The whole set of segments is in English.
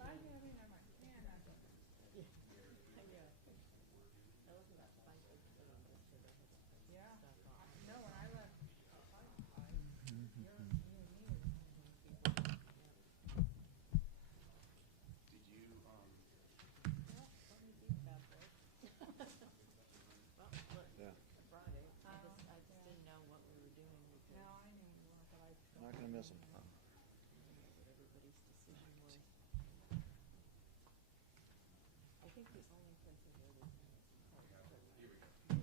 I mean, I'm like, yeah, not good. Yeah. That wasn't that 5:30, but I'm just sure they had Yeah. stuff on. No, when I left, you and me were people. Did you, Well, let me think about this. Well, look, Yeah. Friday, I just Yeah. didn't know what we were doing because No, I knew you were, but I don't Not gonna miss them. I didn't know what everybody's decision was. I think the only place I voted in was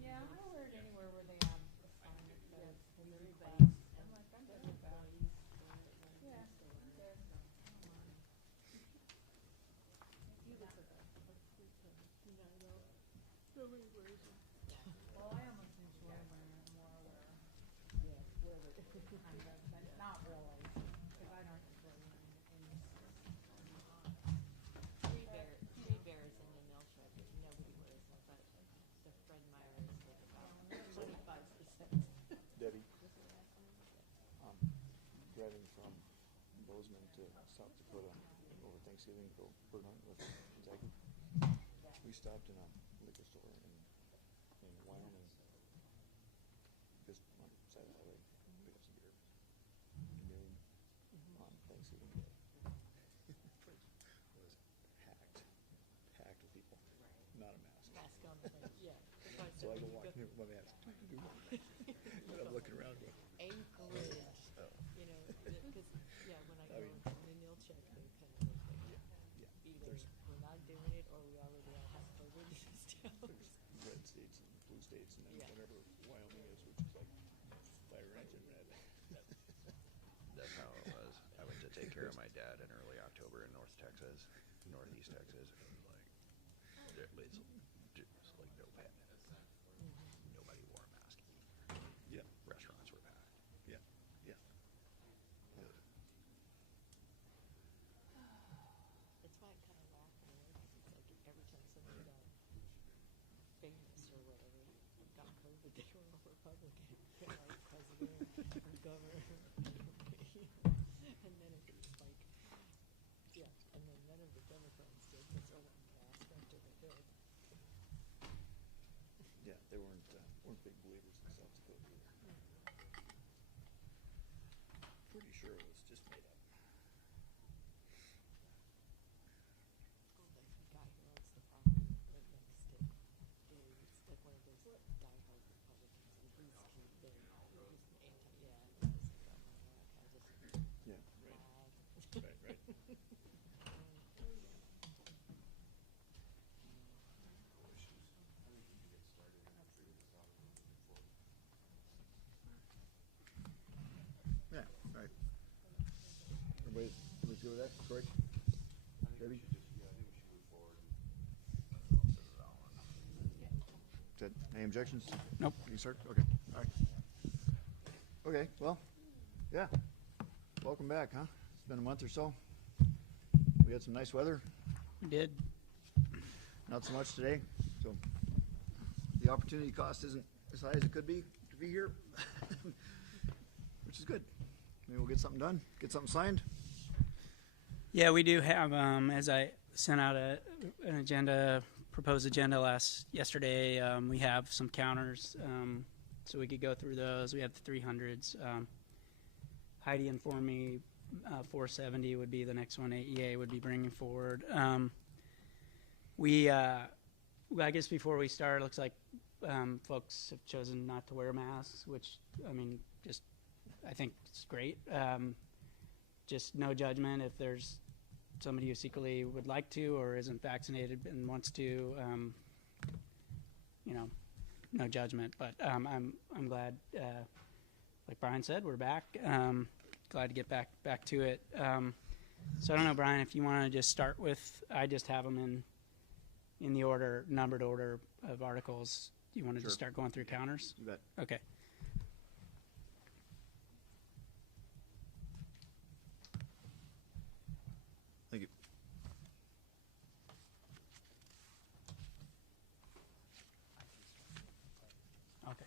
Yeah, I don't wear it anywhere where they have a sign that says community class. everybody's, I'm like, I'm good with that. employees wear it and Yeah, used to I'm wear good. it. I don't mind. You look at that, you know, nobody wears them. Well, I almost enjoy wearing it more where Yeah, whatever. kind of, but not really, because I don't enjoy wearing it in this. Tree Bear is in the nail shop, but nobody wears them, but the Fred Meyer is like about 25%. Debbie, driving from Bozeman to South Dakota over Thanksgiving, go bird hunting with Kentucky. We stopped in a liquor store in Wyoming, just on the side of the highway, pick up some beer. Noon on Thanksgiving Day. It was packed with people. Not a mask. Mask on the thing, yeah. That's So why I go when you walking in with my mask. And I'm looking around going, Anchorage, oh, you know, because, yeah, when I I go mean- on the nail check, they kind of look like, yeah, either there's we're not doing it or we already all have COVID in these towns. red states and blue states, and then Yeah. whatever Wyoming is, which is like fire engine red. that's how it was. I went to take care of my dad in early October in Northeast Texas, and it was like, it's like no pet. Nobody wore a mask. Yeah, Restaurants were packed. yeah, yeah. That's why I kind of laugh in a way, because it's like every time somebody got famous or whatever, got COVID, they were all Republican, you know, like president or governor. And then it was like, yeah, and then none of the Democrats did, because they were masked after they did. Yeah, they weren't big believers in South Dakota either. Pretty sure it was just made up. Oh, the guy who owns the property right next to Gary's, like one of those diehard Republicans, and he's been, he's an anti, yeah, and I was like, oh my God, I just Yeah, right, mad. right. Yeah, right. Everybody's good with that, Corey? Debbie? Ted, any objections? Nope. You can start? Okay, all right. Okay, well, yeah. Welcome back, huh? It's been a month or so. We had some nice weather, We did. not so much today, so the opportunity cost isn't as high as it could be to be here, which is good. Maybe we'll get something done, get something signed. Yeah, we do have, as I sent out an agenda, proposed agenda yesterday, we have some counters, so we could go through those. We have the 300s. Heidi informed me 470 would be the next one AEA would be bringing forward. I guess before we start, it looks like folks have chosen not to wear masks, which, I mean, I think it's great. Just no judgment if there's somebody who secretly would like to or isn't vaccinated and wants to, no judgment. But I'm glad, like Brian said, we're back. Glad to get back to it. So I don't know, Brian, if you want to just start with, I just have them in the order, numbered order of articles. Do you want to Sure. just start going through counters? You bet. Okay. Thank you. Okay.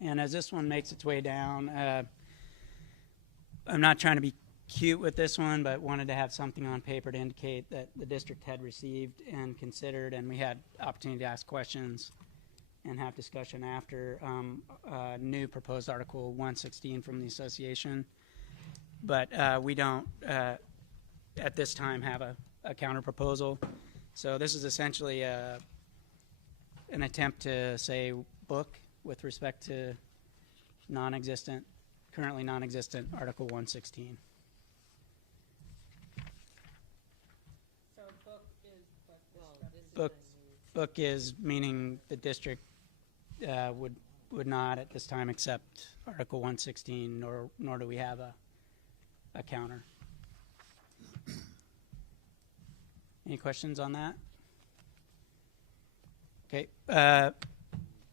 And as this one makes its way down, I'm not trying to be cute with this one, but wanted to have something on paper to indicate that the district had received and considered, and we had opportunity to ask questions and have discussion after new proposed Article 116 from the association. But we don't, at this time, have a counter proposal. So this is essentially an attempt to say book with respect to currently non-existent Article 116. So book is what this Well, represents. this is Book. a new. Book is meaning the district would not at this time accept Article 116, nor do we have a counter. Any questions on that? Okay.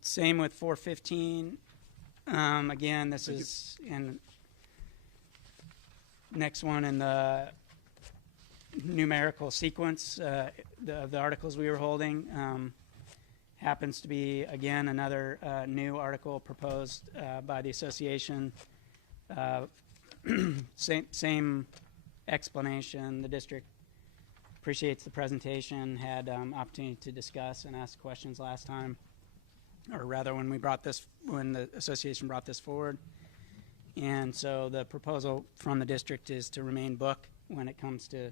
Same with 415. Again, this is in next one in the numerical sequence of the articles we were holding. Happens to be, again, another new article proposed by the association. Same explanation. The district appreciates the presentation, had opportunity to discuss and ask questions last time, or rather when the association brought this forward. And so the proposal from the district is to remain book when it comes to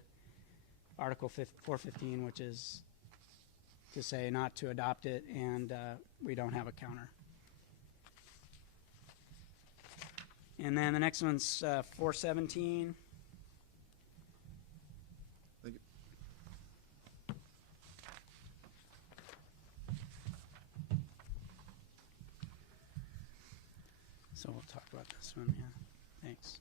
Article 415, which is to say not to adopt it, and we don't have a counter. And then the next one's 417. Thank you. So we'll talk about this one, yeah. Thanks.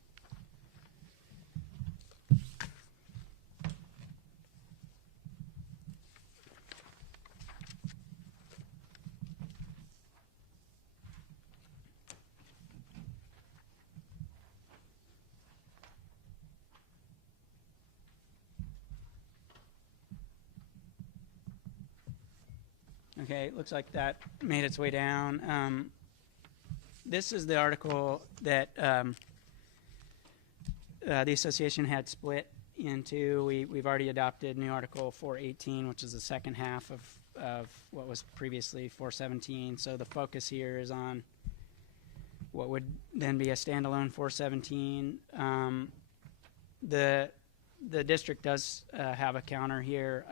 Okay, it looks like that made its way down. This is the article that the association had split into. We've already adopted new Article 418, which is the second half of what was previously 417. So the focus here is on what would then be a standalone 417. The district does have a counter here.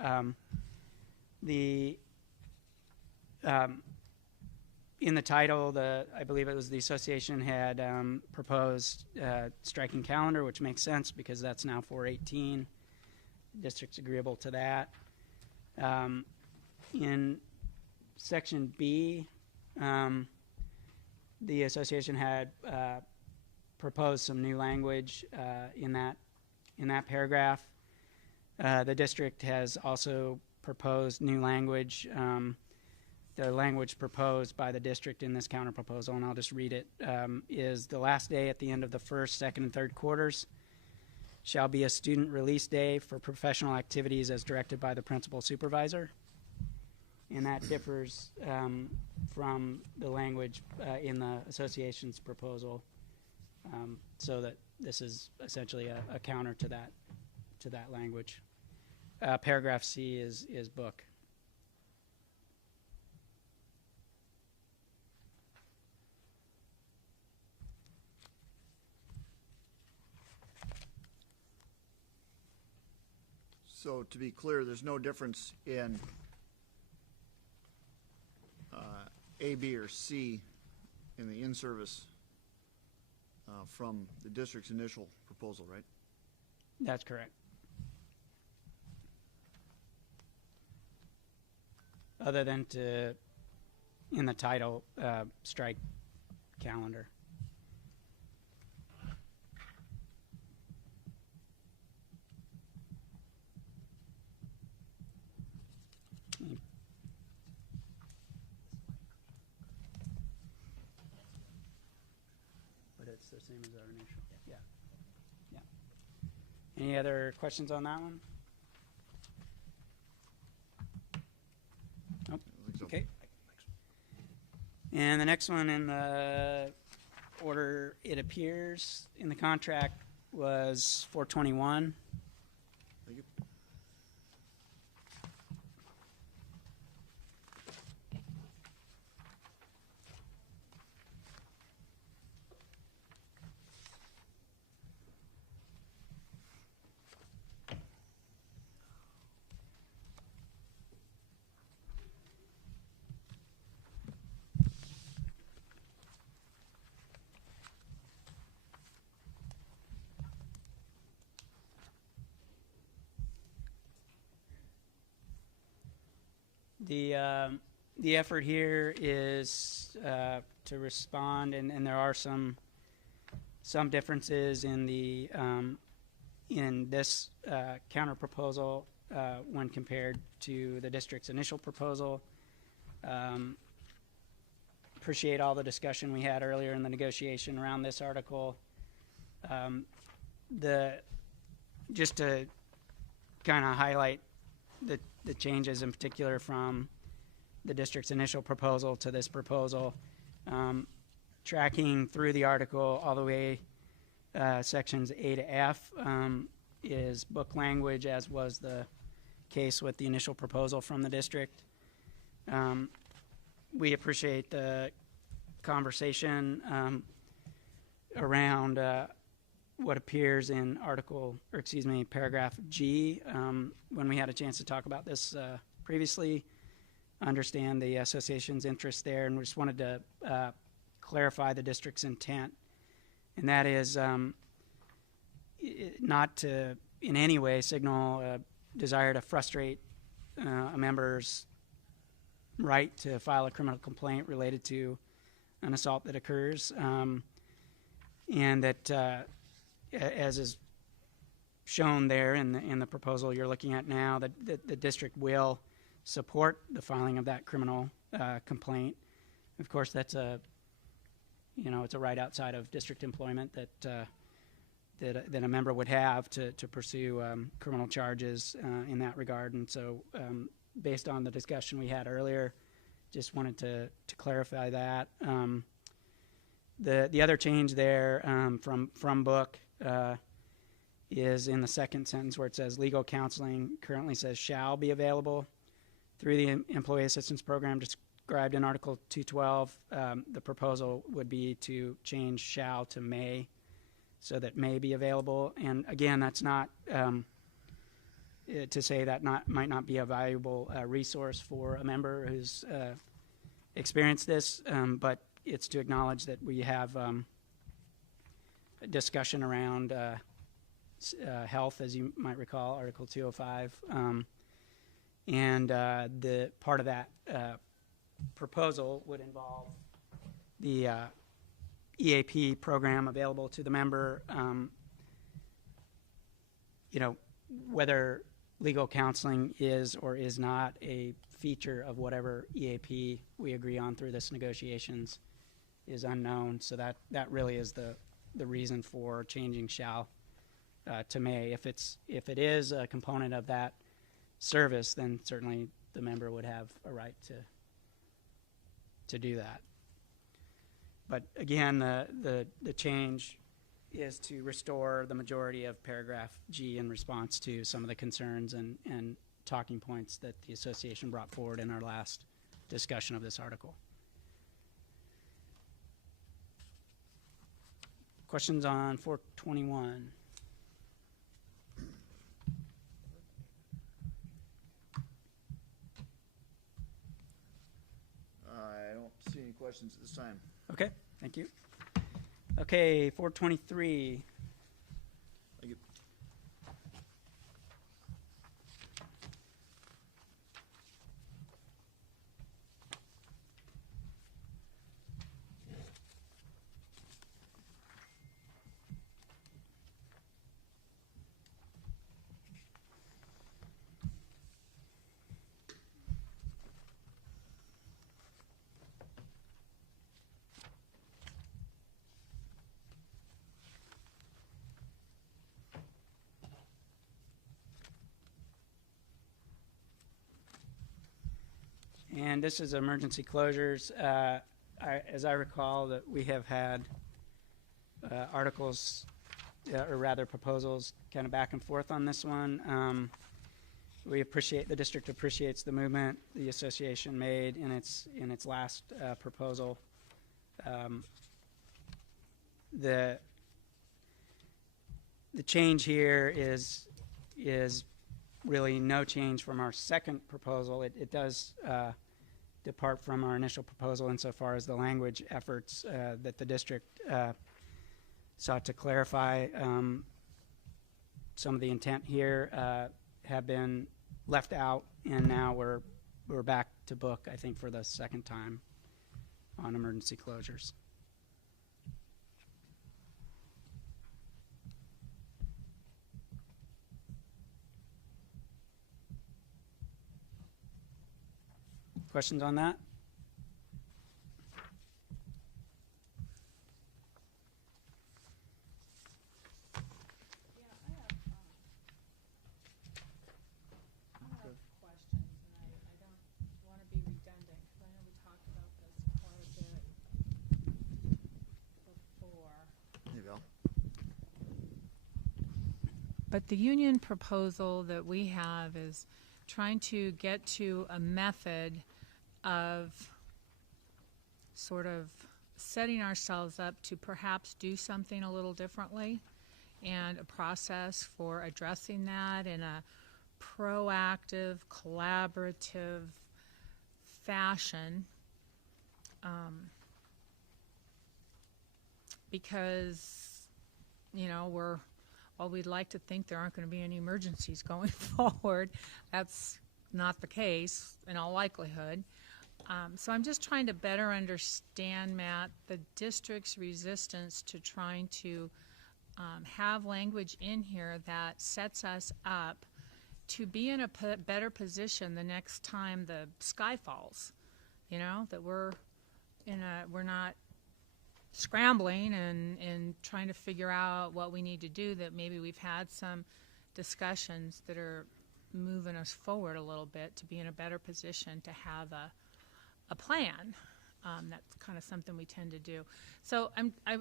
In the title, I believe it was the association had proposed striking calendar, which makes sense because that's now 418. The district's agreeable to that. In Section B, the association had proposed some new language in that paragraph. The district has also proposed new language. The language proposed by the district in this counter proposal, and I'll just read it, is the last day at the end of the first, second, and third quarters shall be a student release day for professional activities as directed by the principal supervisor. And that differs from the language in the association's proposal, so that this is essentially a counter to that language. Paragraph C is book. So to be clear, there's no difference in A, B, or C in the in-service from the district's initial proposal, right? That's correct. Other than to, in the title, strike calendar. But it's the same as our initial. Yeah. Yeah. Any other questions on that one? Nope. I think so. Okay. And the next one in the order, it appears in the contract, was 421. Thank you. The effort here is to respond, and there are some differences in the in this counter proposal when compared to the district's initial proposal. Appreciate all the discussion we had earlier in the negotiation around this article. Just to kind of highlight the changes in particular from the district's initial proposal to this proposal, tracking through the article all the way sections A to F is book language, as was the case with the initial proposal from the district. We appreciate the conversation around what appears in paragraph G. When we had a chance to talk about this previously, understand the association's interest there, and we just wanted to clarify the district's intent, and that is not to in any way signal a desire to frustrate a member's right to file a criminal complaint related to an assault that occurs, and that as is shown there in the proposal you're looking at now, that the district will support the filing of that criminal complaint. Of course, that's it's a right outside of district employment that a member would have to pursue criminal charges in that regard. And so, based on the discussion we had earlier, just wanted to clarify that. The other change there from book is in the second sentence where it says legal counseling currently says shall be available through the Employee Assistance Program described in Article 212. The proposal would be to change shall to may, so that may be available. And again, that's not to say that might not be a valuable resource for a member who's experienced this, but it's to acknowledge that we have a discussion around health, as you might recall, Article 205, and the part of that proposal would involve the EAP program available to the member. Whether legal counseling is or is not a feature of whatever EAP we agree on through this negotiations is unknown. So that really is the reason for changing shall to may. If it is a component of that service, then certainly the member would have a right to do that. But again, the change is to restore the majority of paragraph G in response to some of the concerns and talking points that the association brought forward in our last discussion of this article. Questions on 421? I don't see any questions at this time. Okay, thank you. Okay, 423. Thank you. And this is emergency closures. as I recall, that we have had articles, or rather proposals, kind of back and forth on this one. The district appreciates the movement the association made in its last proposal. The change here is really no change from our second proposal. It does depart from our initial proposal insofar as the language efforts that the district sought to clarify. Some of the intent here have been left out, and now we're back to book, I think, for the second time on emergency closures. Questions on that? Yeah, I have questions, and I don't want to be redundant, because I know we talked about this quite a bit before. There you go. But the union proposal that we have is trying to get to a method of sort of setting ourselves up to perhaps do something a little differently, and a process for addressing that in a proactive, collaborative fashion. Because, while we'd like to think there aren't going to be any emergencies going forward, that's not the case in all likelihood. So I'm just trying to better understand, Matt, the district's resistance to trying to have language in here that sets us up to be in a better position the next time the sky falls. That we're not scrambling and trying to figure out what we need to do, that maybe we've had some discussions that are moving us forward a little bit to be in a better position to have a plan. That's kind of something we tend to do. So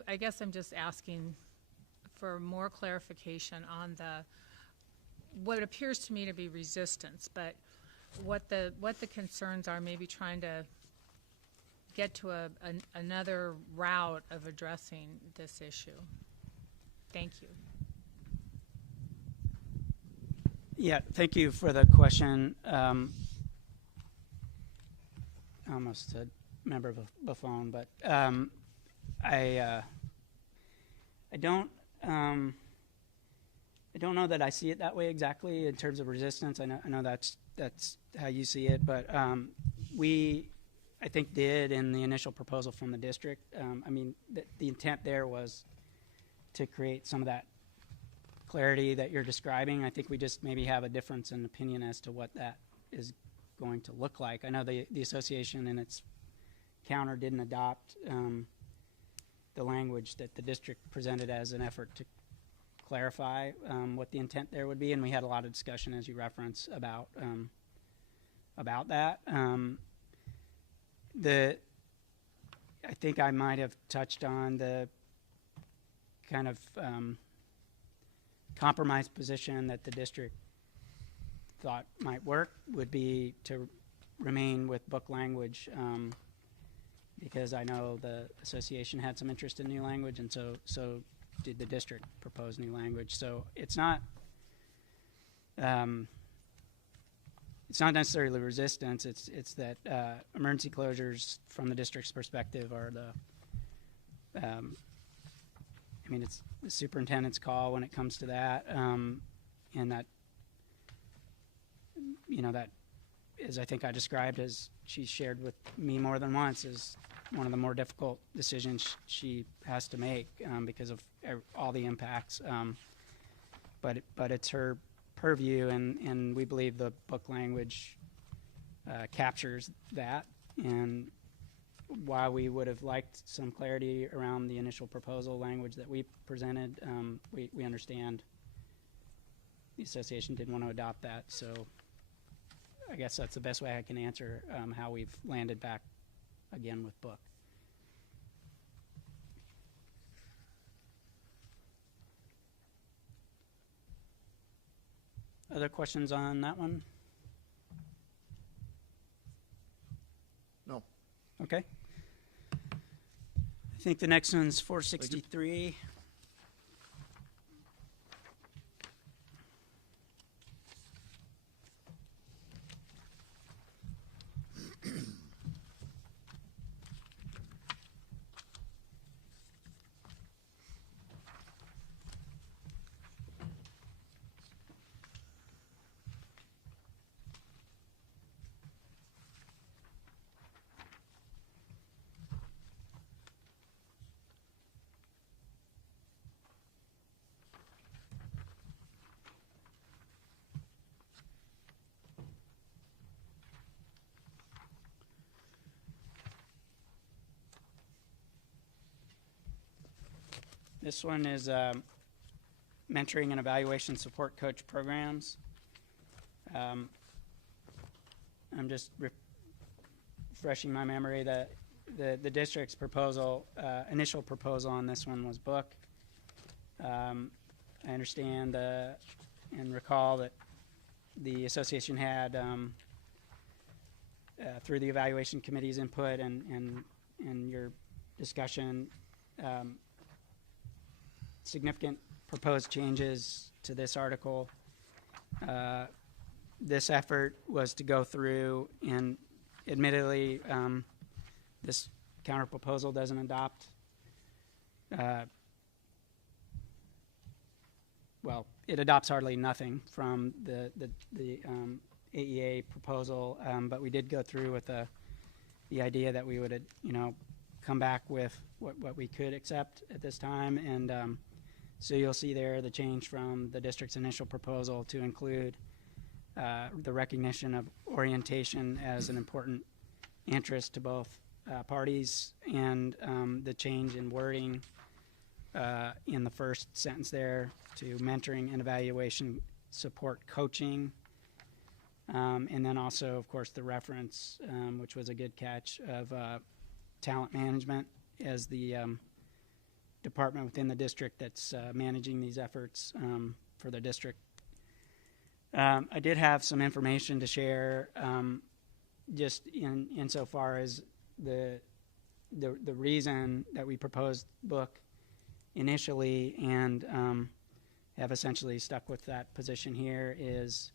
I guess I'm just asking for more clarification on what appears to me to be resistance, but what the concerns are, maybe trying to get to another route of addressing this issue. Thank you. Yeah, thank you for the question. I almost said member of the phone, but I don't know that I see it that way exactly in terms of resistance. I know that's how you see it, but we, I think, did in the initial proposal from the district. The intent there was to create some of that clarity that you're describing. I think we just maybe have a difference in opinion as to what that is going to look like. I know the association in its counter didn't adopt the language that the district presented as an effort to clarify what the intent there would be, and we had a lot of discussion, as you reference, about that. I think I might have touched on the kind of compromise position that the district thought might work would be to remain with book language, because I know the association had some interest in new language, and so did the district propose new language. So it's not necessarily resistance. It's that emergency closures from the district's perspective are it's the superintendent's call when it comes to that, and that that is, I think I described, as she shared with me more than once, is one of the more difficult decisions she has to make because of all the impacts. But it's her purview, and we believe the book language captures that. And while we would have liked some clarity around the initial proposal language that we presented, we understand the association didn't want to adopt that. So I guess that's the best way I can answer how we've landed back again with book. other questions on that one? No. Okay. I think the next one's 463. This one is mentoring and evaluation support coach programs. I'm just refreshing my memory that the district's proposal, initial proposal on this one was book. I understand and recall that the association had, through the evaluation committee's input and your discussion, significant proposed changes to this article. This effort was to go through, and admittedly, this counter proposal doesn't adopt, well, it adopts hardly nothing from the AEA proposal, but we did go through with the idea that we would, come back with what we could accept at this time, and so you'll see there the change from the district's initial proposal to include the recognition of orientation as an important interest to both parties, and the change in wording in the first sentence there to mentoring and evaluation support coaching. And then also, of course, the reference, which was a good catch, of talent management as the department within the district that's managing these efforts for the district. I did have some information to share, just insofar as the reason that we proposed book initially and have essentially stuck with that position here is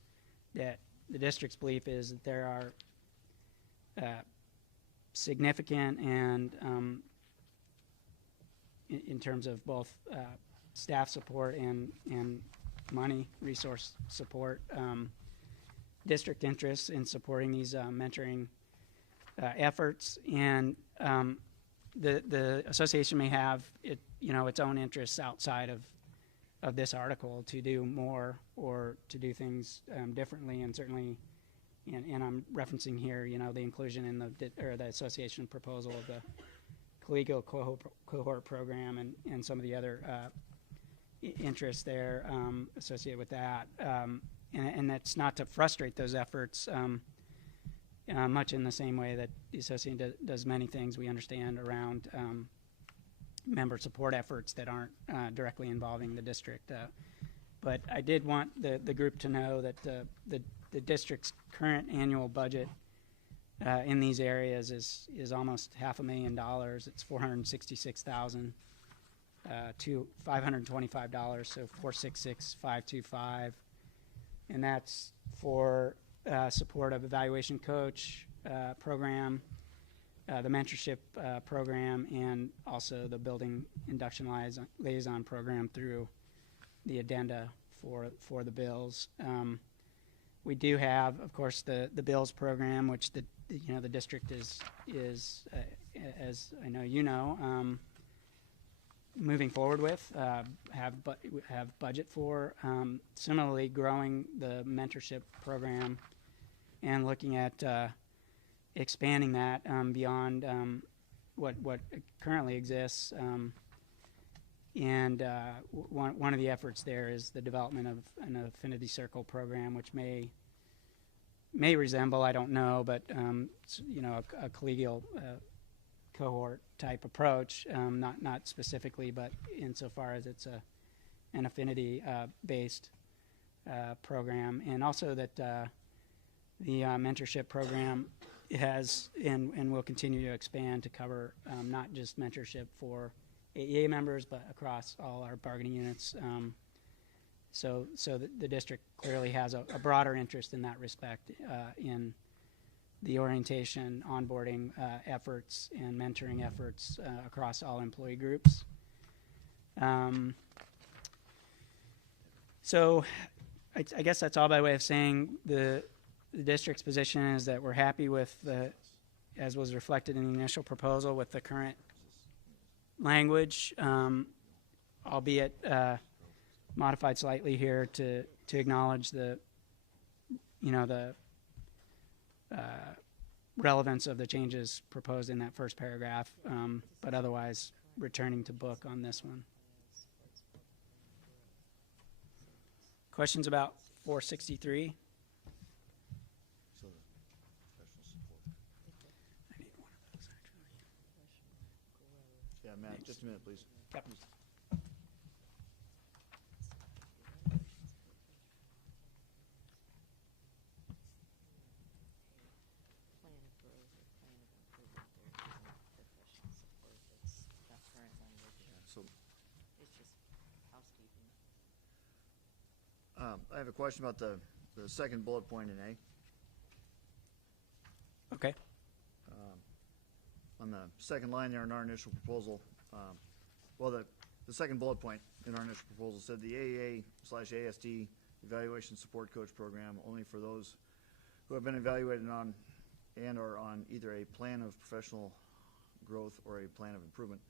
that the district's belief is that there are significant and in terms of both staff support and money resource support, district interests in supporting these mentoring efforts, and the association may have its own interests outside of this article to do more or to do things differently, and certainly, and I'm referencing here, the inclusion in the association proposal of the collegial cohort program and some of the other interests there associated with that, and that's not to frustrate those efforts. Much in the same way that the association does many things we understand around member support efforts that aren't directly involving the district. But I did want the group to know that the district's current annual budget in these areas is almost $500,000. It's $466,000 to $525, so $466,525, and that's for support of evaluation coach program, the mentorship program, and also the building induction liaison program through the addenda for the bills. We do have, of course, the bills program, which the district is as I know moving forward with, have budget for. Similarly, growing the mentorship program and looking at expanding that beyond what currently exists. And one of the efforts there is the development of an affinity circle program, which may resemble, I don't know, but a collegial cohort type approach, not specifically, but insofar as it's an affinity based program, and also that the mentorship program has and will continue to expand to cover not just mentorship for AEA members, but across all our bargaining units. So the district clearly has a broader interest in that respect in the orientation, onboarding efforts, and mentoring efforts across all employee groups. So I guess that's all by way of saying the district's position is that we're happy with as was reflected in the initial proposal, with the current language, albeit modified slightly here to acknowledge the relevance of the changes proposed in that first paragraph, but otherwise returning to book on this one. Questions about 463? So the professional support. I need one of those, actually. Yeah, Matt, just a minute, please. Yep. Plan of growth or plan of improvement, there isn't professional support, that's not current language. So It's just housekeeping. I have a question about the second bullet point in A. Okay. On the second line there in our initial proposal, the second bullet point in our initial proposal said the AEA/ASD Evaluation Support Coach Program only for those who have been evaluated on and are on either a plan of professional growth or a plan of improvement.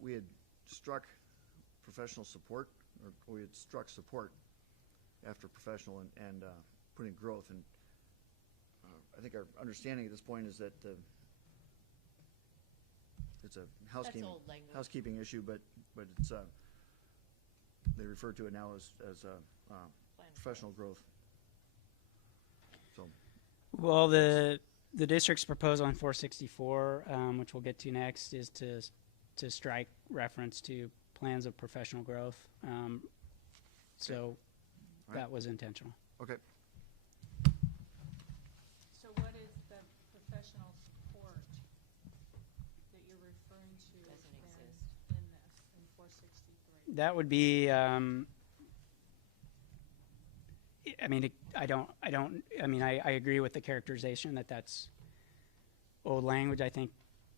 We had struck professional support, or we had struck support after professional and putting growth. And I think our understanding at this point is that it's a housekeeping old language. housekeeping issue, but it's they refer to it now as professional growth. So Well, the district's proposal on 464, which we'll get to next, is to strike reference to plans of professional growth. So All right. that was intentional. okay. So what is the professional support that you're referring to Doesn't then exist. in this, in 463? That would be. I agree with the characterization that that's old language. I think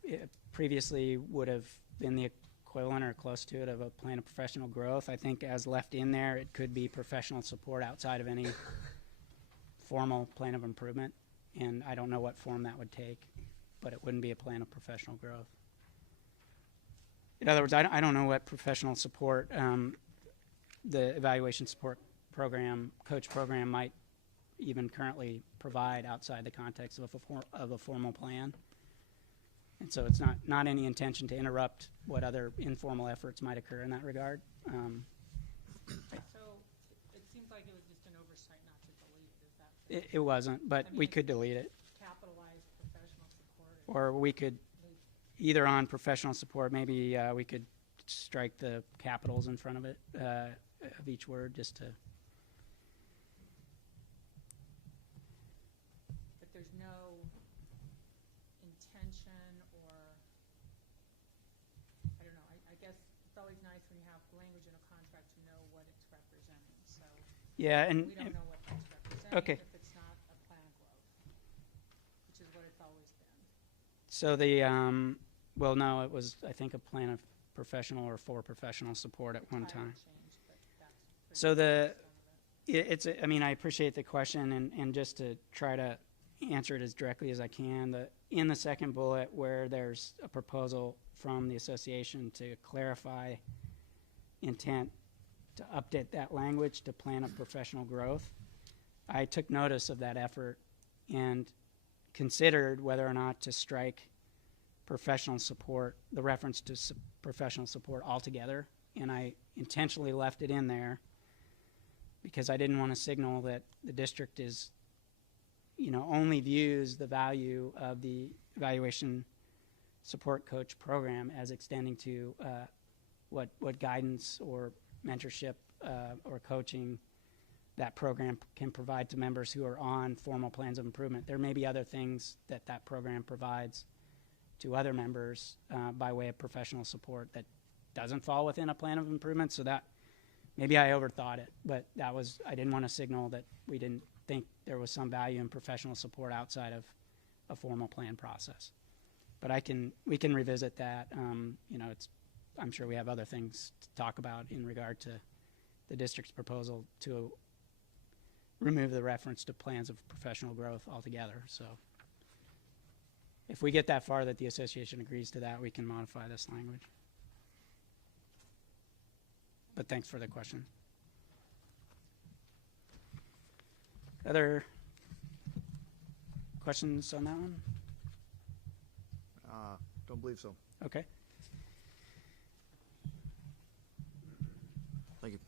it previously would have been the equivalent or close to it of a plan of professional growth. I think as left in there, it could be professional support outside of any formal plan of improvement. And I don't know what form that would take, but it wouldn't be a plan of professional growth. In other words, I don't know what professional support the evaluation support program, coach program, might even currently provide outside the context of a formal plan. And so it's not any intention to interrupt what other informal efforts might occur in that regard. So it seems like it was just an oversight not to delete it, is that It wasn't, but I mean, we could delete it. capitalized professional support? Or we could, either on professional support, maybe we could strike the capitals in front of it, of each word, just to. But there's no intention or, I don't know, I guess it's always nice when you have language in a contract to know what it's representing, so Yeah, and we don't know what that's representing okay. if it's not a plan of growth, which is what it's always been. So well, no, it was, I think, a plan of professional or for professional support at one Title time. changed, but that's pretty So much the, some of it. I appreciate the question, and just to try to answer it as directly as I can, in the second bullet where there's a proposal from the association to clarify intent to update that language to plan of professional growth, I took notice of that effort and considered whether or not to strike professional support, the reference to professional support altogether, and I intentionally left it in there because I didn't want to signal that the district is, only views the value of the evaluation support coach program as extending to what guidance or mentorship or coaching that program can provide to members who are on formal plans of improvement. There may be other things that program provides to other members by way of professional support that doesn't fall within a plan of improvement. So that maybe I overthought it, but I didn't want to signal that we didn't think there was some value in professional support outside of a formal plan process. But we can revisit that. I'm sure we have other things to talk about in regard to the district's proposal to remove the reference to plans of professional growth altogether. So if we get that far that the association agrees to that, we can modify this language. But thanks for the question. Other questions on that one? Don't believe so. Okay. Thank you.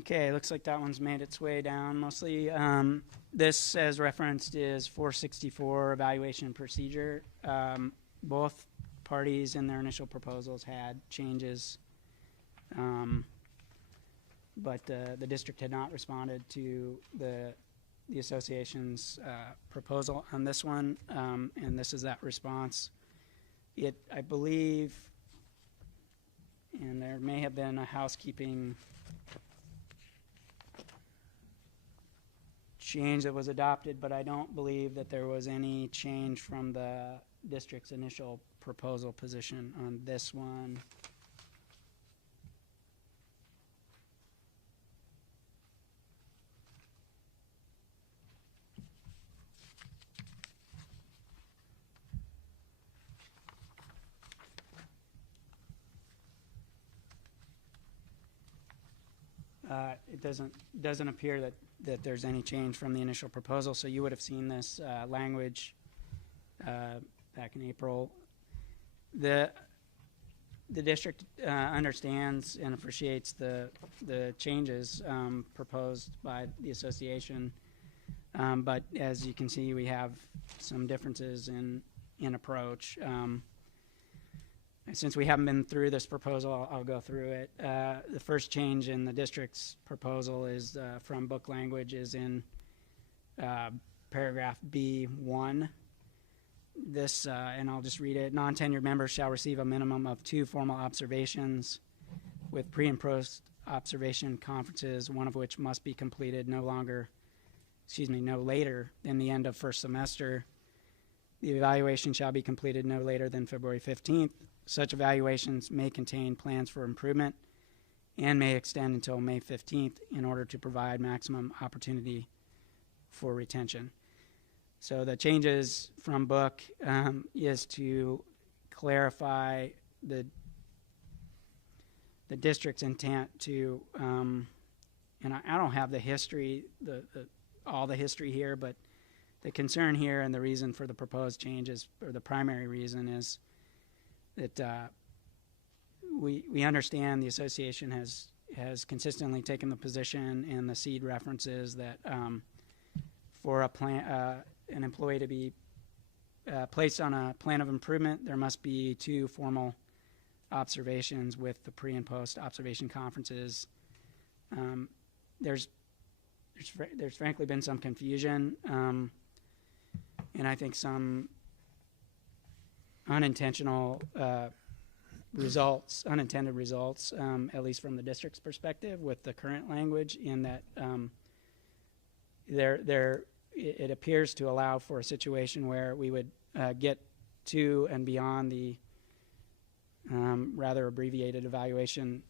Okay, looks like that one's made its way down mostly. This, as referenced, is 464 evaluation procedure. Both parties in their initial proposals had changes, but the district had not responded to the association's proposal on this one, and this is that response. I believe, and there may have been a housekeeping change that was adopted, but I don't believe that there was any change from the district's initial proposal position on this one. It doesn't appear that there's any change from the initial proposal. So you would have seen this language back in April. The district understands and appreciates the changes proposed by the association, but as you can see, we have some differences in approach. Since we haven't been through this proposal, I'll go through it. The first change in the district's proposal is from book language is in paragraph B1. This, and I'll just read it, non-tenured members shall receive a minimum of 2 formal observations with pre- and post-observation conferences, one of which must be completed no later than the end of first semester. The evaluation shall be completed no later than February 15th. Such evaluations may contain plans for improvement and may extend until May 15th in order to provide maximum opportunity for retention. So the changes from book is to clarify the district's intent to, and I don't have the history, all the history here, but the concern here and the reason for the proposed changes, or the primary reason, is that we understand the association has consistently taken the position, and the seed references that for an employee to be placed on a plan of improvement, there must be 2 formal observations with the pre and post observation conferences. There's frankly been some confusion, and I think some unintentional unintended results, at least from the district's perspective, with the current language, in that it appears to allow for a situation where we would get to and beyond the rather abbreviated evaluation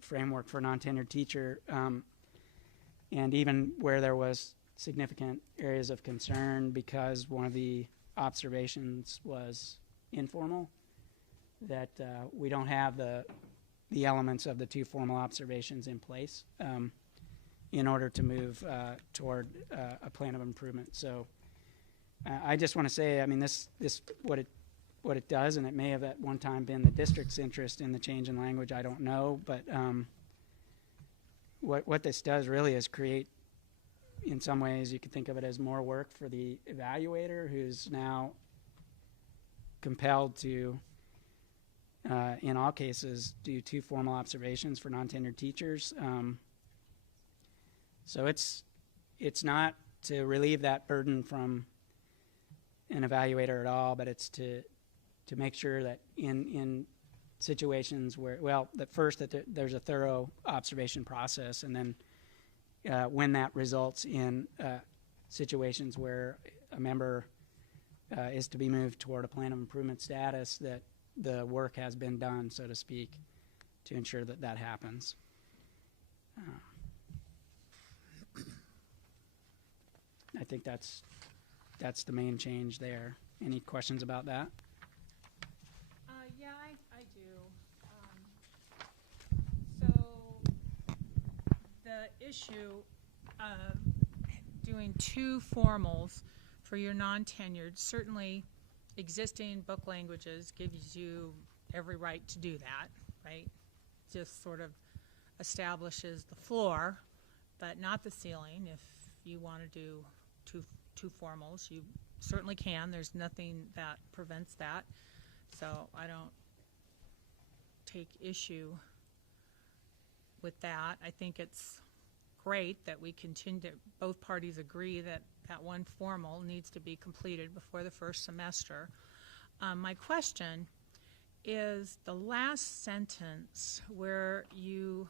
framework for non-tenured teacher, and even where there was significant areas of concern because one of the observations was informal, that we don't have the elements of the 2 formal observations in place. in order to move toward a plan of improvement. So I just want to say, I mean, this what it does, and it may have at one time been the district's interest in the change in language, I don't know, but what this does really is create, in some ways, you could think of it as more work for the evaluator, who's now compelled to, in all cases, do 2 formal observations for non-tenured teachers. So it's not to relieve that burden from an evaluator at all, but it's to make sure that in situations where, well, there's a thorough observation process, and then when that results in situations where a member is to be moved toward a plan of improvement status, that the work has been done, so to speak, to ensure that that happens. I think that's the main change there. Any questions about that? Yeah, I do. So the issue of doing 2 formals for your non-tenured, certainly existing book languages gives you every right to do that, right? Just sort of establishes the floor, but not the ceiling. If you want to do two formals, you certainly can. There's nothing that prevents that. So I don't take issue with that. I think it's great that we continue, both parties agree that that 1 formal needs to be completed before the first semester. My question is the last sentence where you,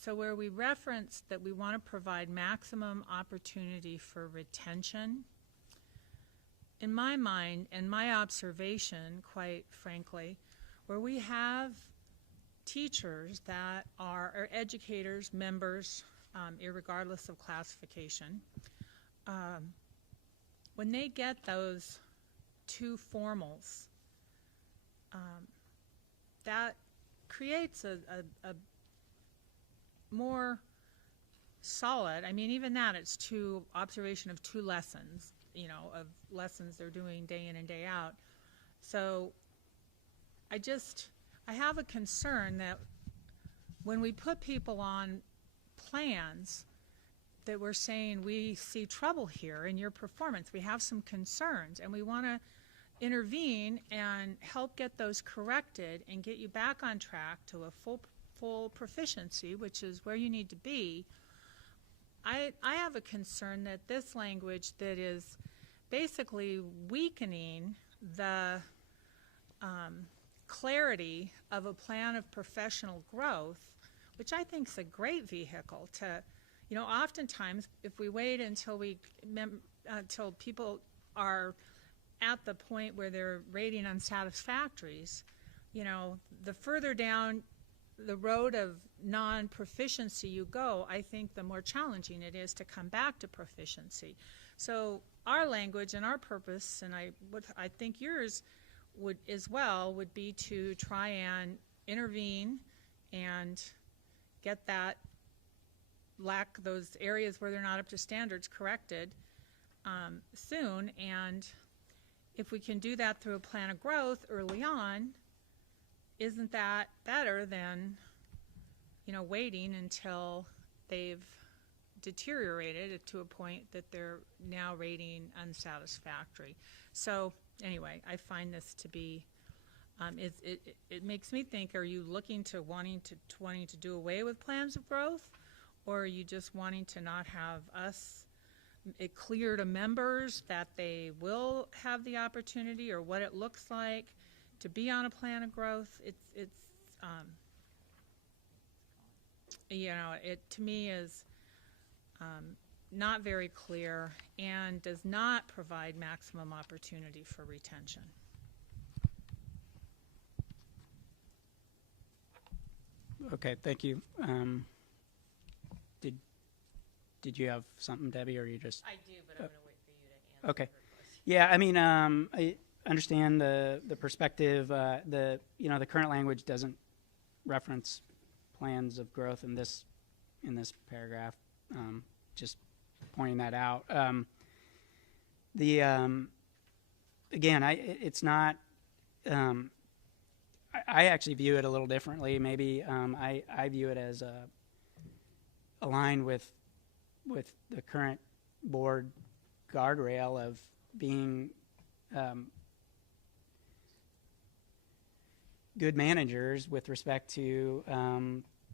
so where we reference that we want to provide maximum opportunity for retention. In my mind and my observation, quite frankly, where we have teachers that are, or educators, members, irregardless of classification, when they get those 2 formals, that creates a more solid, I mean, even that, it's observation of 2 lessons, you know, of lessons they're doing day in and day out. So I have a concern that when we put people on plans that we're saying we see trouble here in your performance, we have some concerns, and we want to intervene and help get those corrected and get you back on track to a full proficiency, which is where you need to be. I have a concern that this language that is basically weakening the clarity of a plan of professional growth, which I think is a great vehicle to, you know, oftentimes if we wait until until people are at the point where they're rating unsatisfactories, you know, the further down the road of non-proficiency you go, I think the more challenging it is to come back to proficiency. So our language and our purpose, and I think yours would as well, would be to try and intervene and get that those areas where they're not up to standards corrected soon. And if we can do that through a plan of growth early on, isn't that better than, you know, waiting until they've deteriorated to a point that they're now rating unsatisfactory? So anyway, I find this to be, it makes me think, are you looking to wanting to do away with plans of growth, or are you just wanting to not have it clear to members that they will have the opportunity, or what it looks like to be on a plan of growth? It's you know, it to me is not very clear and does not provide maximum opportunity for retention. Okay, thank you. Did you have something, Debbie, or are you just? I do, but I'm going to wait for you to answer. Okay. Yeah, I mean, I understand the perspective. The current language doesn't reference plans of growth in this paragraph. Just pointing that out. Again, it's not. I actually view it a little differently. Maybe I view it as aligned with the current board guardrail of being good managers with respect to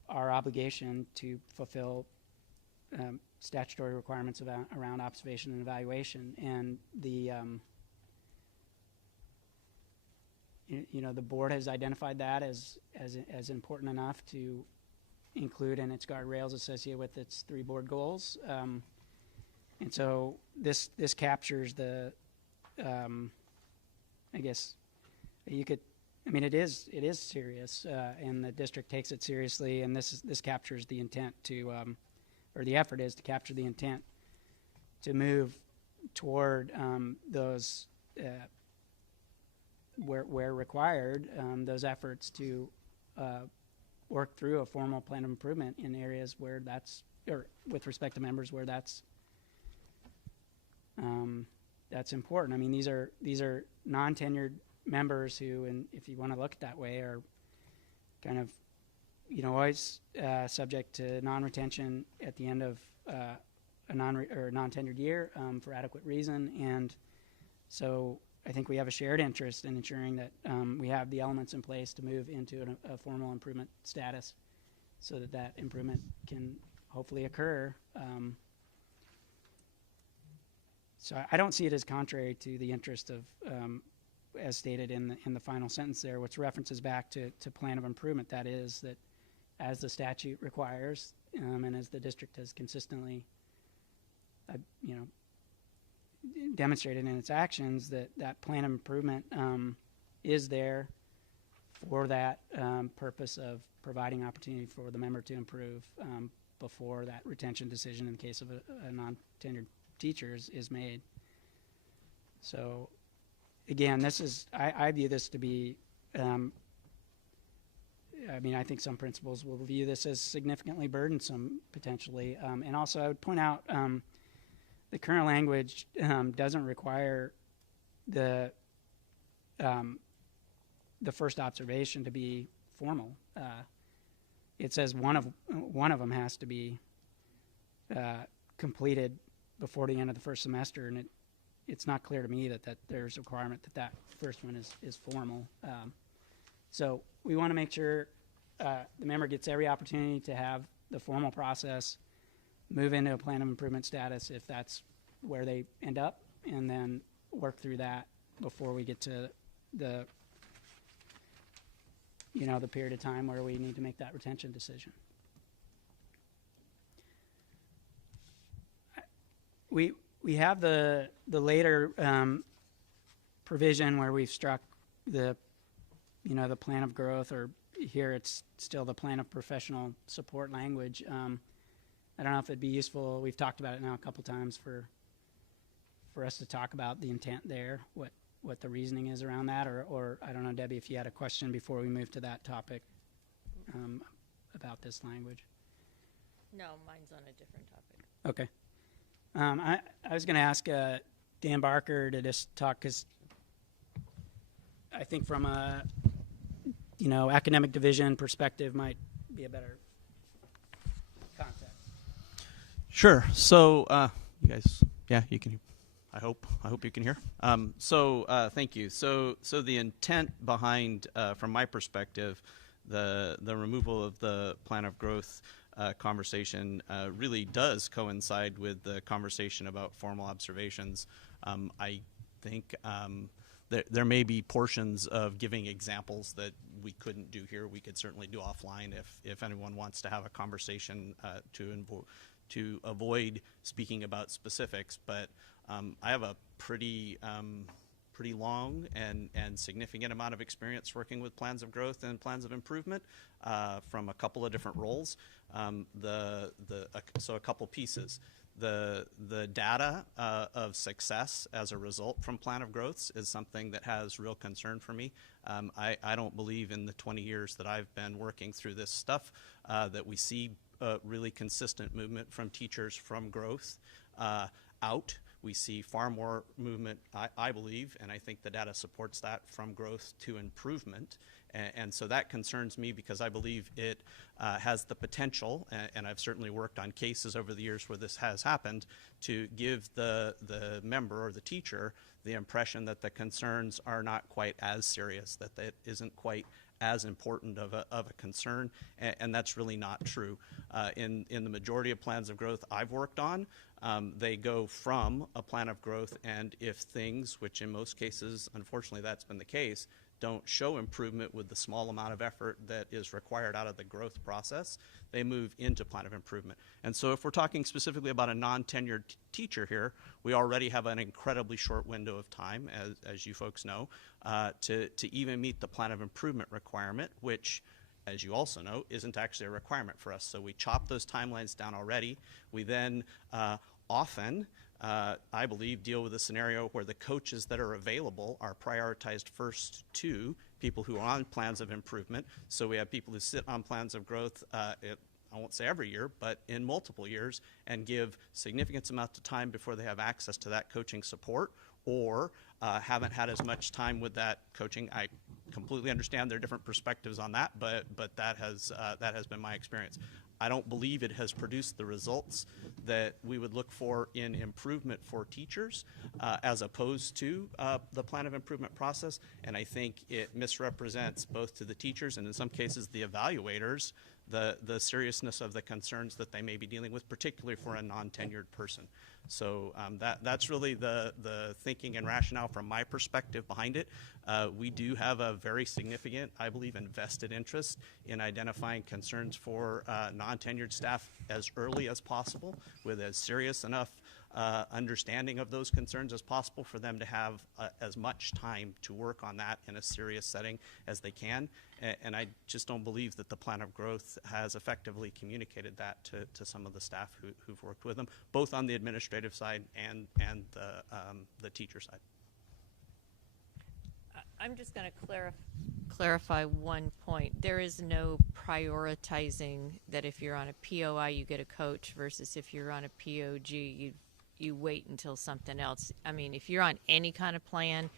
our obligation to fulfill statutory requirements around observation and evaluation, and the the board has identified that as important enough to include in its guardrails associated with its 3 board goals, and so this captures the I guess you could. I mean, it is serious, and the district takes it seriously, and this captures the intent to, or the effort is to capture the intent to move toward those, where required, those efforts to work through a formal plan of improvement in areas where that's, or with respect to members where that's important. I mean, these are non-tenured members who, and if you want to look at that way, are kind of, always subject to non-retention at the end of a non-tenured year for adequate reason. And so I think we have a shared interest in ensuring that we have the elements in place to move into a formal improvement status so that improvement can hopefully occur. So I don't see it as contrary to the interest of as stated in the final sentence there, which references back to plan of improvement. That is, that as the statute requires, and as the district has consistently, demonstrated in its actions, that plan of improvement is there for that purpose of providing opportunity for the member to improve before that retention decision in the case of a non-tenured teacher is made. So again, I view this to be, I think some principals will view this as significantly burdensome, potentially. And also I would point out the current language doesn't require the first observation to be formal. It says one of them has to be completed before the end of the first semester, and it's not clear to me that there's a requirement that first one is formal. So we want to make sure the member gets every opportunity to have the formal process, move into a plan of improvement status if that's where they end up, and then work through that before we get to the period of time where we need to make that retention decision. We have the later provision where we've struck the plan of growth, or here it's still the plan of professional support language. I don't know if it'd be useful. We've talked about it now a couple times for us to talk about the intent there, what the reasoning is around that, or I don't know, Debbie, if you had a question before we move to that topic about this language. No, mine's on a different topic. Okay. I was going to ask Dan Barker to just talk, because I think from a academic division perspective might be a better context. Sure. So you guys, yeah, you can. I hope you can hear. Thank you. So the intent behind, from my perspective, the removal of the plan of growth conversation really does coincide with the conversation about formal observations. I think there may be portions of giving examples that we couldn't do here. We could certainly do offline if anyone wants to have a conversation to avoid speaking about specifics. But I have a pretty long and significant amount of experience working with plans of growth and plans of improvement from a couple of different roles. So a couple pieces. the data of success as a result from plan of growths is something that has real concern for me. I don't believe in the 20 years that I've been working through this stuff that we see really consistent movement from teachers from growth out. We see far more movement, I believe, and I think the data supports that, from growth to improvement. And so that concerns me because I believe it has the potential, and I've certainly worked on cases over the years where this has happened, to give the member or the teacher the impression that the concerns are not quite as serious, that it isn't quite as important of a concern, and that's really not true. In the majority of plans of growth I've worked on, they go from a plan of growth, and if things, which in most cases, unfortunately that's been the case, don't show improvement with the small amount of effort that is required out of the growth process, they move into plan of improvement. And so if we're talking specifically about a non-tenured teacher here, we already have an incredibly short window of time, as you folks know, to even meet the plan of improvement requirement, which, as you also know, isn't actually a requirement for us. So we chop those timelines down already. We then often, I believe, deal with a scenario where the coaches that are available are prioritized first to people who are on plans of improvement. So we have people who sit on plans of growth, I won't say every year, but in multiple years, and give significant amounts of time before they have access to that coaching support, or haven't had as much time with that coaching. I completely understand there are different perspectives on that, but that has been my experience. I don't believe it has produced the results that we would look for in improvement for teachers, as opposed to the plan of improvement process, and I think it misrepresents both to the teachers and in some cases the evaluators the seriousness of the concerns that they may be dealing with, particularly for a non-tenured person. So that's really the thinking and rationale from my perspective behind it. We do have a very significant, I believe, invested interest in identifying concerns for non-tenured staff as early as possible, with as serious enough understanding of those concerns as possible for them to have as much time to work on that in a serious setting as they can. And I just don't believe that the plan of growth has effectively communicated that to some of the staff who've worked with them, both on the administrative side and the teacher side. I'm just going to clarify one point. There is no prioritizing that if you're on a POI you get a coach versus if you're on a POG you wait until something else. I mean, if you're on any kind of plan,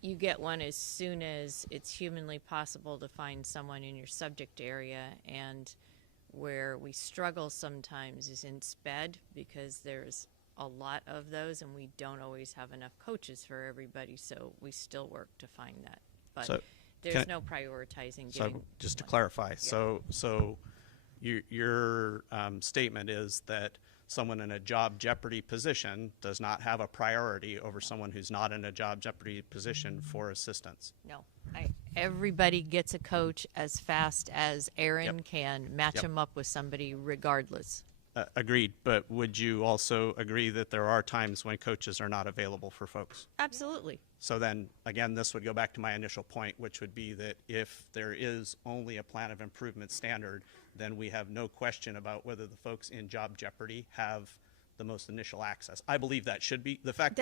you get one as soon as it's humanly possible to find someone in your subject area. And where we struggle sometimes is in SPED, because there's a lot of those and we don't always have enough coaches for everybody, so we still work to find that. But So there's no prioritizing. So just to clarify, Yeah. so your statement is that someone in a job jeopardy position does not have a priority over someone who's not in a job jeopardy position for assistance. No, everybody gets a coach as fast as Aaron can match them up with somebody regardless. Agreed, but would you also agree that there are times when coaches are not available for folks? Absolutely. So then, again, this would go back to my initial point, which would be that if there is only a plan of improvement standard, then we have no question about whether the folks in job jeopardy have the most initial access. I believe that should be the fact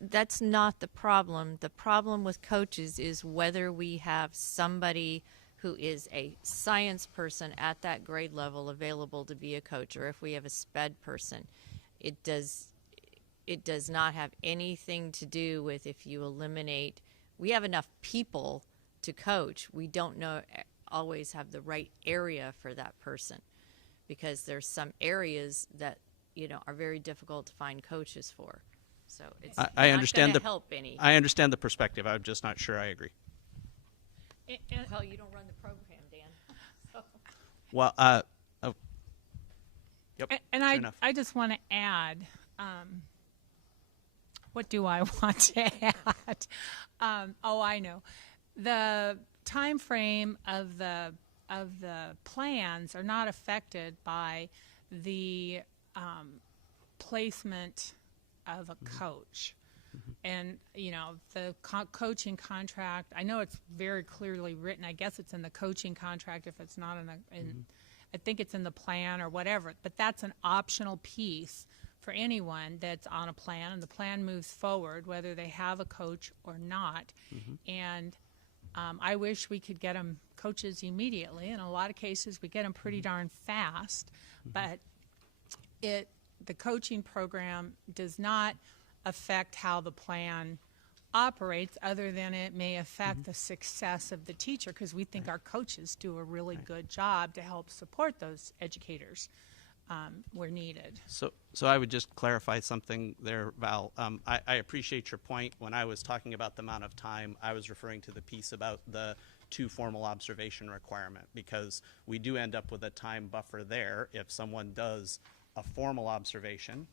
that's not the problem. The problem with coaches is whether we have somebody who is a science person at that grade level available to be a coach, or if we have a SPED person. It does not have anything to do with if you eliminate. We have enough people to coach. We don't always have the right area for that person, because there's some areas that are very difficult to find coaches for. So it's I not understand going to help any. I understand the perspective. I'm just not sure I agree. Well, you don't run the program, Dan. So. Well, yep. And fair enough. I just want to add, what do I want to add? I know. The time frame of the plans are not affected by the placement of a coach. And, the coaching contract, I know it's very clearly written. I guess it's in the coaching contract if it's not I think it's in the plan or whatever, but that's an optional piece for anyone that's on a plan, and the plan moves forward whether they have a coach or not. And I wish we could get them coaches immediately. In a lot of cases, we get them pretty darn fast, but the coaching program does not affect how the plan operates, other than it may affect the success of the teacher, because we think our coaches do a really good job to help support those educators where needed. So I would just clarify something there, Val. I appreciate your point. When I was talking about the amount of time, I was referring to the piece about the 2 formal observation requirement, because we do end up with a time buffer there if someone does a formal observation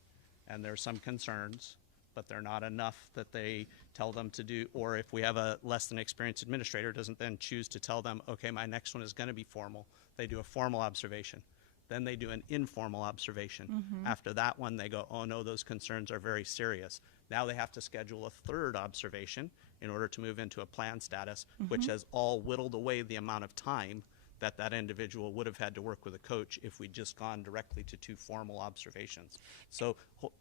and there's some concerns, but they're not enough that they tell them to do, or if we have a less than experienced administrator doesn't then choose to tell them, okay, my next one is going to be formal. They do a formal observation. Then they do an informal observation. After that one, they go, oh no, those concerns are very serious. Now they have to schedule a 3rd observation in order to move into a plan status, which has all whittled away the amount of time that that individual would have had to work with a coach if we'd just gone directly to 2 formal observations. So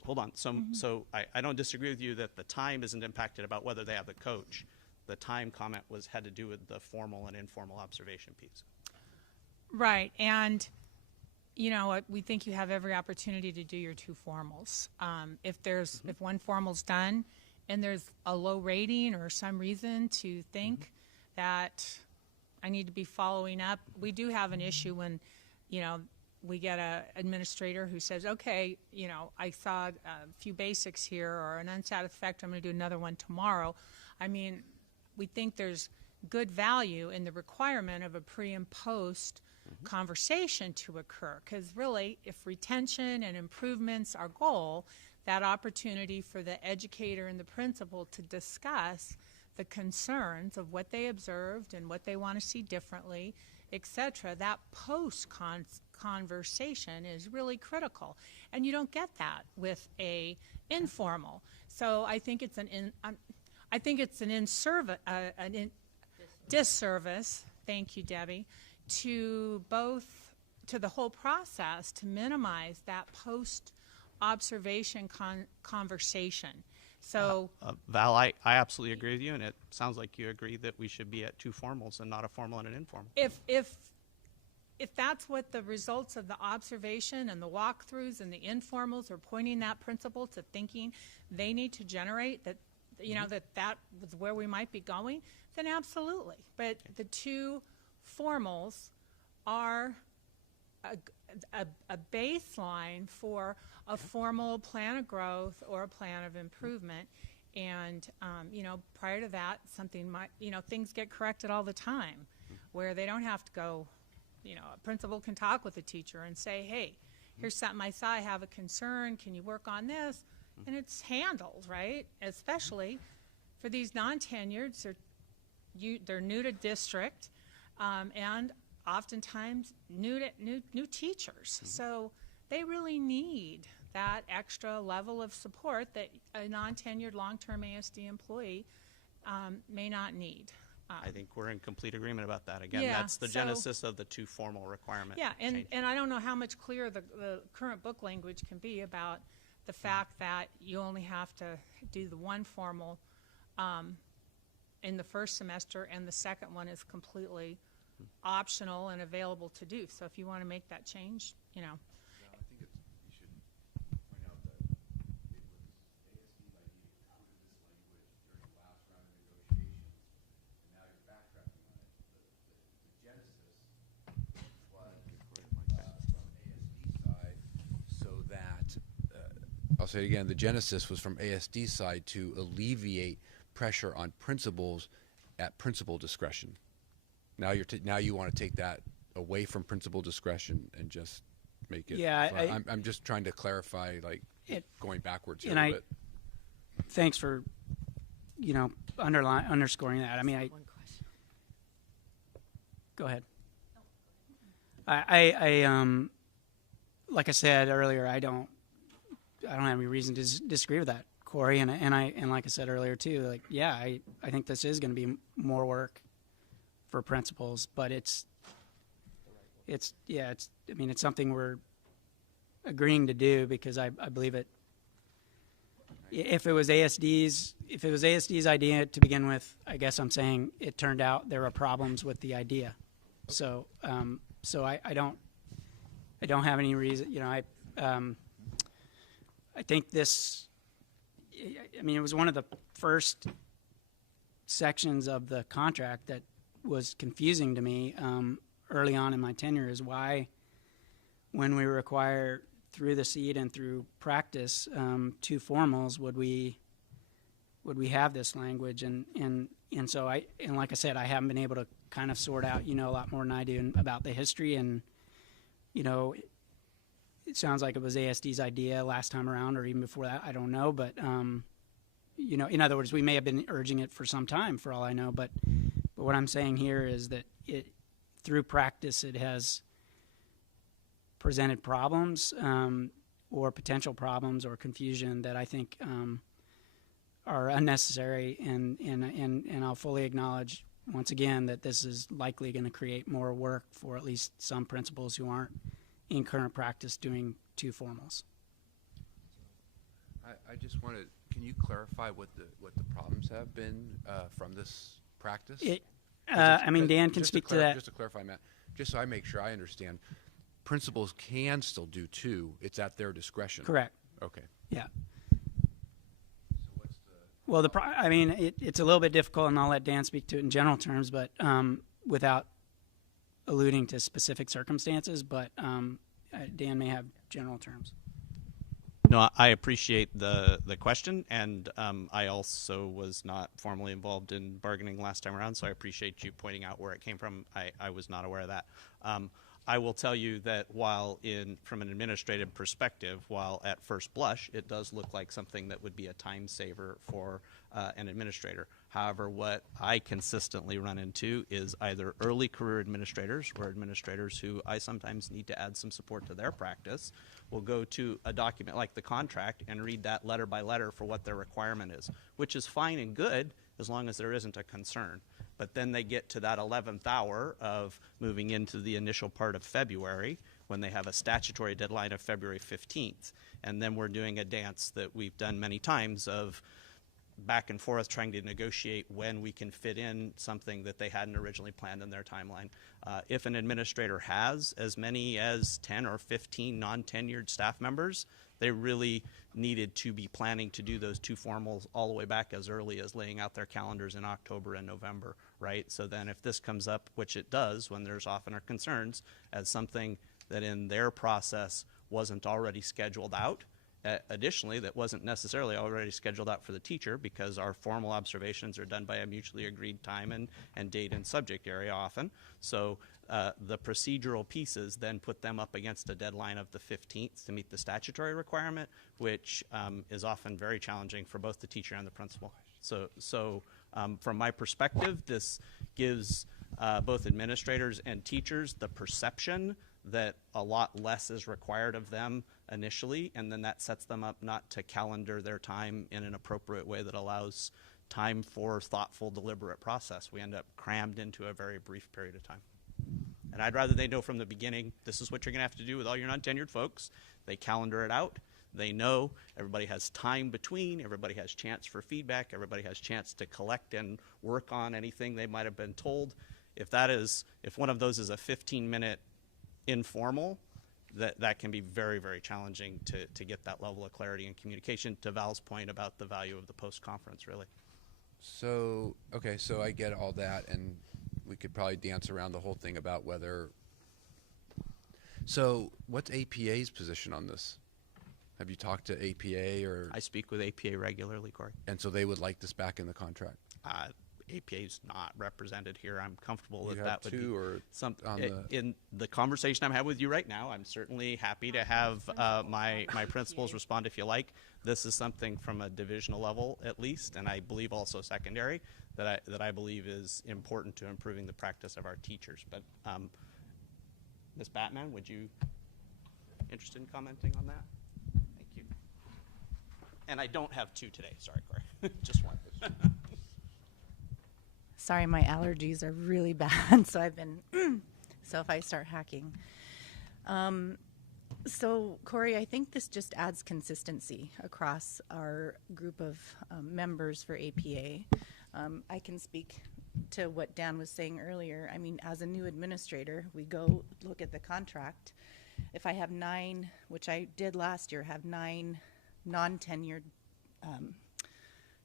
hold on. So I don't disagree with you that the time isn't impacted about whether they have the coach. The time comment had to do with the formal and informal observation piece. Right, and you know, we think you have every opportunity to do your 2 formals. If one formal's done and there's a low rating or some reason to think that I need to be following up, we do have an issue when, you know, we get an administrator who says, okay, you know, I saw a few basics here or an unsatisfactory, I'm going to do another one tomorrow. I mean, we think there's good value in the requirement of a pre and post conversation to occur, because really, if retention and improvements are goal, that opportunity for the educator and the principal to discuss the concerns of what they observed and what they want to see differently, etc., that post conversation is really critical, and you don't get that with a informal. So I think it's an disservice. Thank you, Debbie. To the whole process, to minimize that post-observation conversation. So, Val, I absolutely agree with you, and it sounds like you agree that we should be at 2 formals and not a formal and an informal. if that's what the results of the observation and the walkthroughs and the informals are pointing that principal to thinking they need to generate, that you know that was where we might be going, then absolutely. But the 2 formals are a baseline for a formal plan of growth or a plan of improvement. And, you know, prior to that, something might, you know, things get corrected all the time where they don't have to go, you know, a principal can talk with a teacher and say, hey, here's something I saw, I have a concern, can you work on this? And it's handled, right? Especially for these non-tenured, they're new to district, and oftentimes new teachers. So they really need that extra level of support that a non-tenured long-term ASD employee may not need. I think we're in complete agreement about that. Again, Yeah, that's the genesis of the 2 formal requirement. Yeah, change. and I don't know how much clearer the current book language can be about the fact that you only have to do the 1 formal in the first semester, and the second one is completely optional and available to do. So if you want to make that change, you know. I think you should point out that it was ASD by you included this language during the last round of negotiations, and now you're backtracking on it. The genesis was from ASD side, so that I'll say it again. The genesis was from ASD side to alleviate pressure on principals at principal discretion. Now you want to take that away from principal discretion and just make it. Yeah, so I'm just trying to clarify, like going backwards here a little bit. Thanks for, you know, underscoring that. I mean, One question. go ahead. I like I said earlier, I don't have any reason to disagree with that, Corey, and like I said earlier too, like, yeah, I think this is going to be more work for principals, but it's it's I mean, it's something we're agreeing to do because I believe it. If it was ASD's idea to begin with, I guess I'm saying it turned out there are problems with the idea. So I don't have any reason, I think this, I mean, it was one of the first sections of the contract that was confusing to me early on in my tenure, is why, when we require through the seed and through practice 2 formals, would we have this language, and so like I said, I haven't been able to kind of sort out a lot more than I do about the history, and it sounds like it was ASD's idea last time around, or even before that, I don't know, but in other words, we may have been urging it for some time, for all I know, but what I'm saying here is that through practice it has presented problems or potential problems or confusion that I think are unnecessary, and I'll fully acknowledge once again that this is likely going to create more work for at least some principals who aren't in current practice doing 2 formals. I just wanted, can you clarify what the problems have been from this practice? I mean, Dan can speak to that. Just to clarify, Matt, just so I make sure I understand, principals can still do 2. It's at their discretion. Correct. Okay. Yeah. So what's the? Well, I mean, it's a little bit difficult, and I'll let Dan speak to it in general terms, but without alluding to specific circumstances. But Dan may have general terms. No, I appreciate the question, and I also was not formally involved in bargaining last time around, so I appreciate you pointing out where it came from. I was not aware of that. I will tell you that from an administrative perspective, while at first blush it does look like something that would be a time saver for an administrator. However, what I consistently run into is either early career administrators or administrators who I sometimes need to add some support to their practice will go to a document like the contract and read that letter by letter for what their requirement is, which is fine and good as long as there isn't a concern. But then they get to that 11th hour of moving into the initial part of February when they have a statutory deadline of February 15th. And then we're doing a dance that we've done many times of back and forth trying to negotiate when we can fit in something that they hadn't originally planned in their timeline. If an administrator has as many as 10 or 15 non-tenured staff members, they really needed to be planning to do those 2 formals all the way back as early as laying out their calendars in October and November, right? So then if this comes up, which it does when there's often are concerns, as something that in their process wasn't already scheduled out, additionally, that wasn't necessarily already scheduled out for the teacher because our formal observations are done by a mutually agreed time and date and subject area often. So the procedural pieces then put them up against a deadline of the 15th to meet the statutory requirement, which is often very challenging for both the teacher and the principal. So from my perspective, this gives both administrators and teachers the perception that a lot less is required of them initially, and then that sets them up not to calendar their time in an appropriate way that allows time for thoughtful, deliberate process. We end up crammed into a very brief period of time. And I'd rather they know from the beginning, this is what you're going to have to do with all your non-tenured folks. They calendar it out. They know everybody has time between, everybody has chance for feedback, everybody has chance to collect and work on anything they might have been told. If one of those is a 15-minute informal, that can be very, very challenging to get that level of clarity and communication, to Val's point about the value of the post-conference, really. So, okay, so I get all that, and we could probably dance around the whole thing about whether. So what's APA's position on this? Have you talked to APA or? I speak with APA regularly, Corey. And so they would like this back in the contract? APA's not represented here. I'm comfortable You that have that would two be or something. on the- In the conversation I'm having with you right now, I'm certainly happy to have my principals respond if you like. This is something from a divisional level at least, and I believe also secondary, that I believe is important to improving the practice of our teachers. But Ms. Batman, would you interested in commenting on that? Thank you. And I don't have 2 today. Sorry, Corey. Just 1. Sorry, my allergies are really bad, so I've been So if I start hacking. So Corey, I think this just adds consistency across our group of members for APA. I can speak to what Dan was saying earlier. I mean, as a new administrator, we go look at the contract. If I have 9, which I did last year, have 9 non-tenured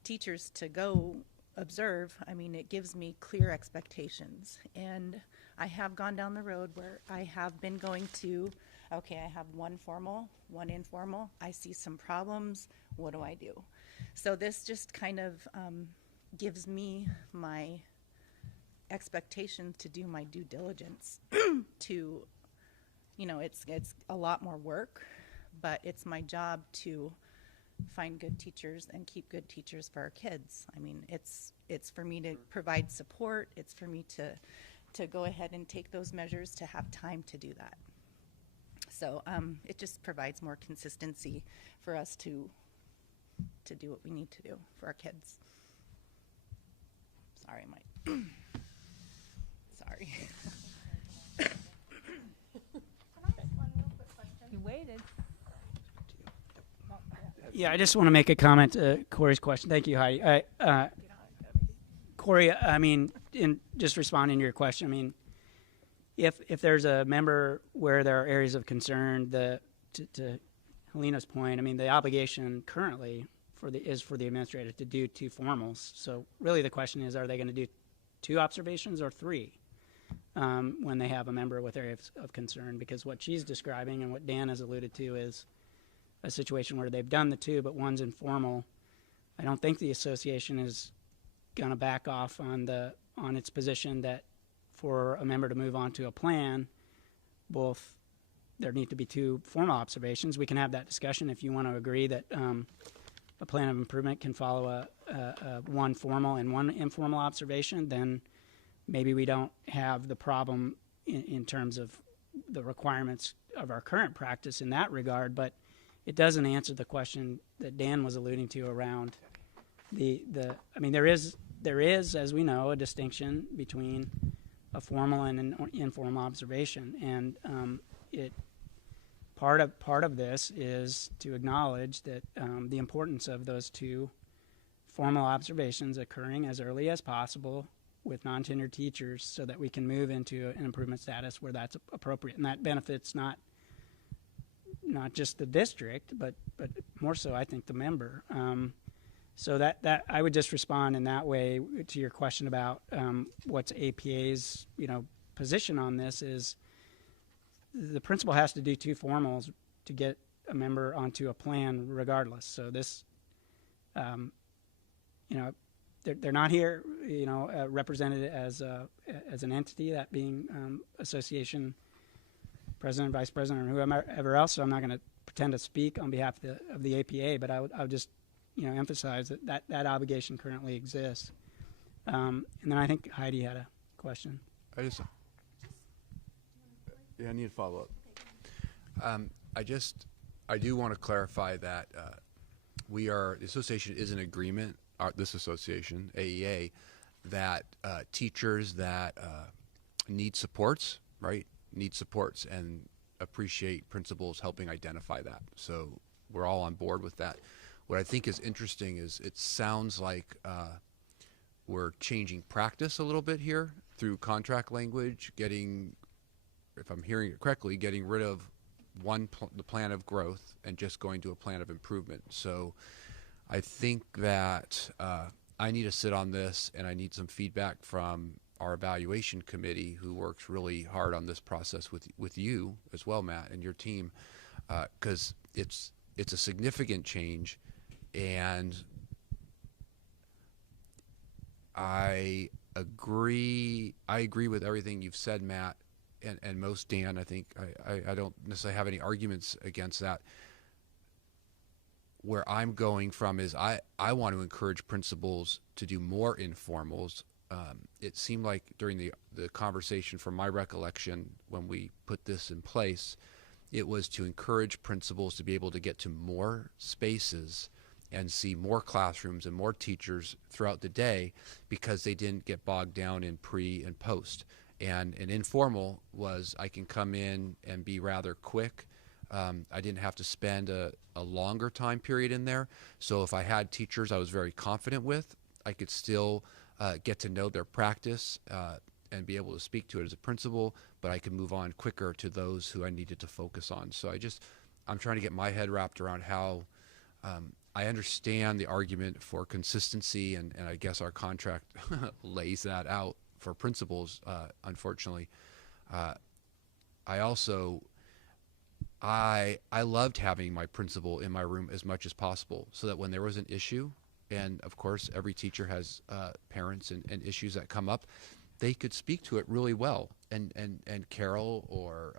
teachers to go observe, I mean, it gives me clear expectations. And I have gone down the road where I have been going to, okay, I have 1 formal, 1 informal, I see some problems, what do I do? So this just kind of gives me my expectation to do my due diligence to, you know, it's a lot more work, but it's my job to find good teachers and keep good teachers for our kids. I mean, it's for me to provide support. It's for me to go ahead and take those measures to have time to do that. So it just provides more consistency for us to do what we need to do for our kids. Sorry, Mike. Sorry. Can I ask one real quick question? You waited. Yeah, I just want to make a comment to Corey's question. Thank you, Heidi. Corey, I mean, in just responding to your question, I mean, if there's a member where there are areas of concern, to Helena's point, I mean, the obligation currently is for the administrator to do 2 formals. So really the question is, are they going to do 2 observations or 3 when they have a member with areas of concern? Because what she's describing and what Dan has alluded to is a situation where they've done the 2, but one's informal. I don't think the association is going to back off on its position that for a member to move on to a plan, both there need to be 2 formal observations. We can have that discussion if you want to agree that a plan of improvement can follow a 1 formal and 1 informal observation. Then maybe we don't have the problem in terms of the requirements of our current practice in that regard, but it doesn't answer the question that Dan was alluding to around I mean, there is, as we know, a distinction between a formal and an informal observation, and part of this is to acknowledge that the importance of those 2 formal observations occurring as early as possible with non-tenured teachers, so that we can move into an improvement status where that's appropriate, and that benefits not just the district, but more so, I think, the member. So that I would just respond in that way to your question about what's APA's position on this is the principal has to do 2 formals to get a member onto a plan regardless. So this, they're not here, represented as an entity, that being association president, vice president, or whoever else. So I'm not going to pretend to speak on behalf of the APA, but I would just emphasize that obligation currently exists. And then I think Heidi had a question. I need to follow up. I do want to clarify that the association is in agreement, this association, AEA, that teachers that need supports, right, and appreciate principals helping identify that. So we're all on board with that. What I think is interesting is it sounds like we're changing practice a little bit here through contract language, if I'm hearing it correctly, getting rid of the plan of growth and just going to a plan of improvement. So I think that I need to sit on this, and I need some feedback from our evaluation committee, who works really hard on this process with you as well, Matt, and your team, because it's a significant change. And I agree with everything you've said, Matt, and most Dan. I think I don't necessarily have any arguments against that. Where I'm going from is I want to encourage principals to do more informals. It seemed like during the conversation, from my recollection, when we put this in place, it was to encourage principals to be able to get to more spaces and see more classrooms and more teachers throughout the day, because they didn't get bogged down in pre and post. And an informal was I can come in and be rather quick. I didn't have to spend a longer time period in there. So if I had teachers I was very confident with, I could still get to know their practice and be able to speak to it as a principal, but I could move on quicker to those who I needed to focus on. So I'm trying to get my head wrapped around how I understand the argument for consistency, and I guess our contract lays that out for principals, unfortunately. I also, I loved having my principal in my room as much as possible so that when there was an issue, and of course every teacher has parents and issues that come up, they could speak to it really well. And Carol or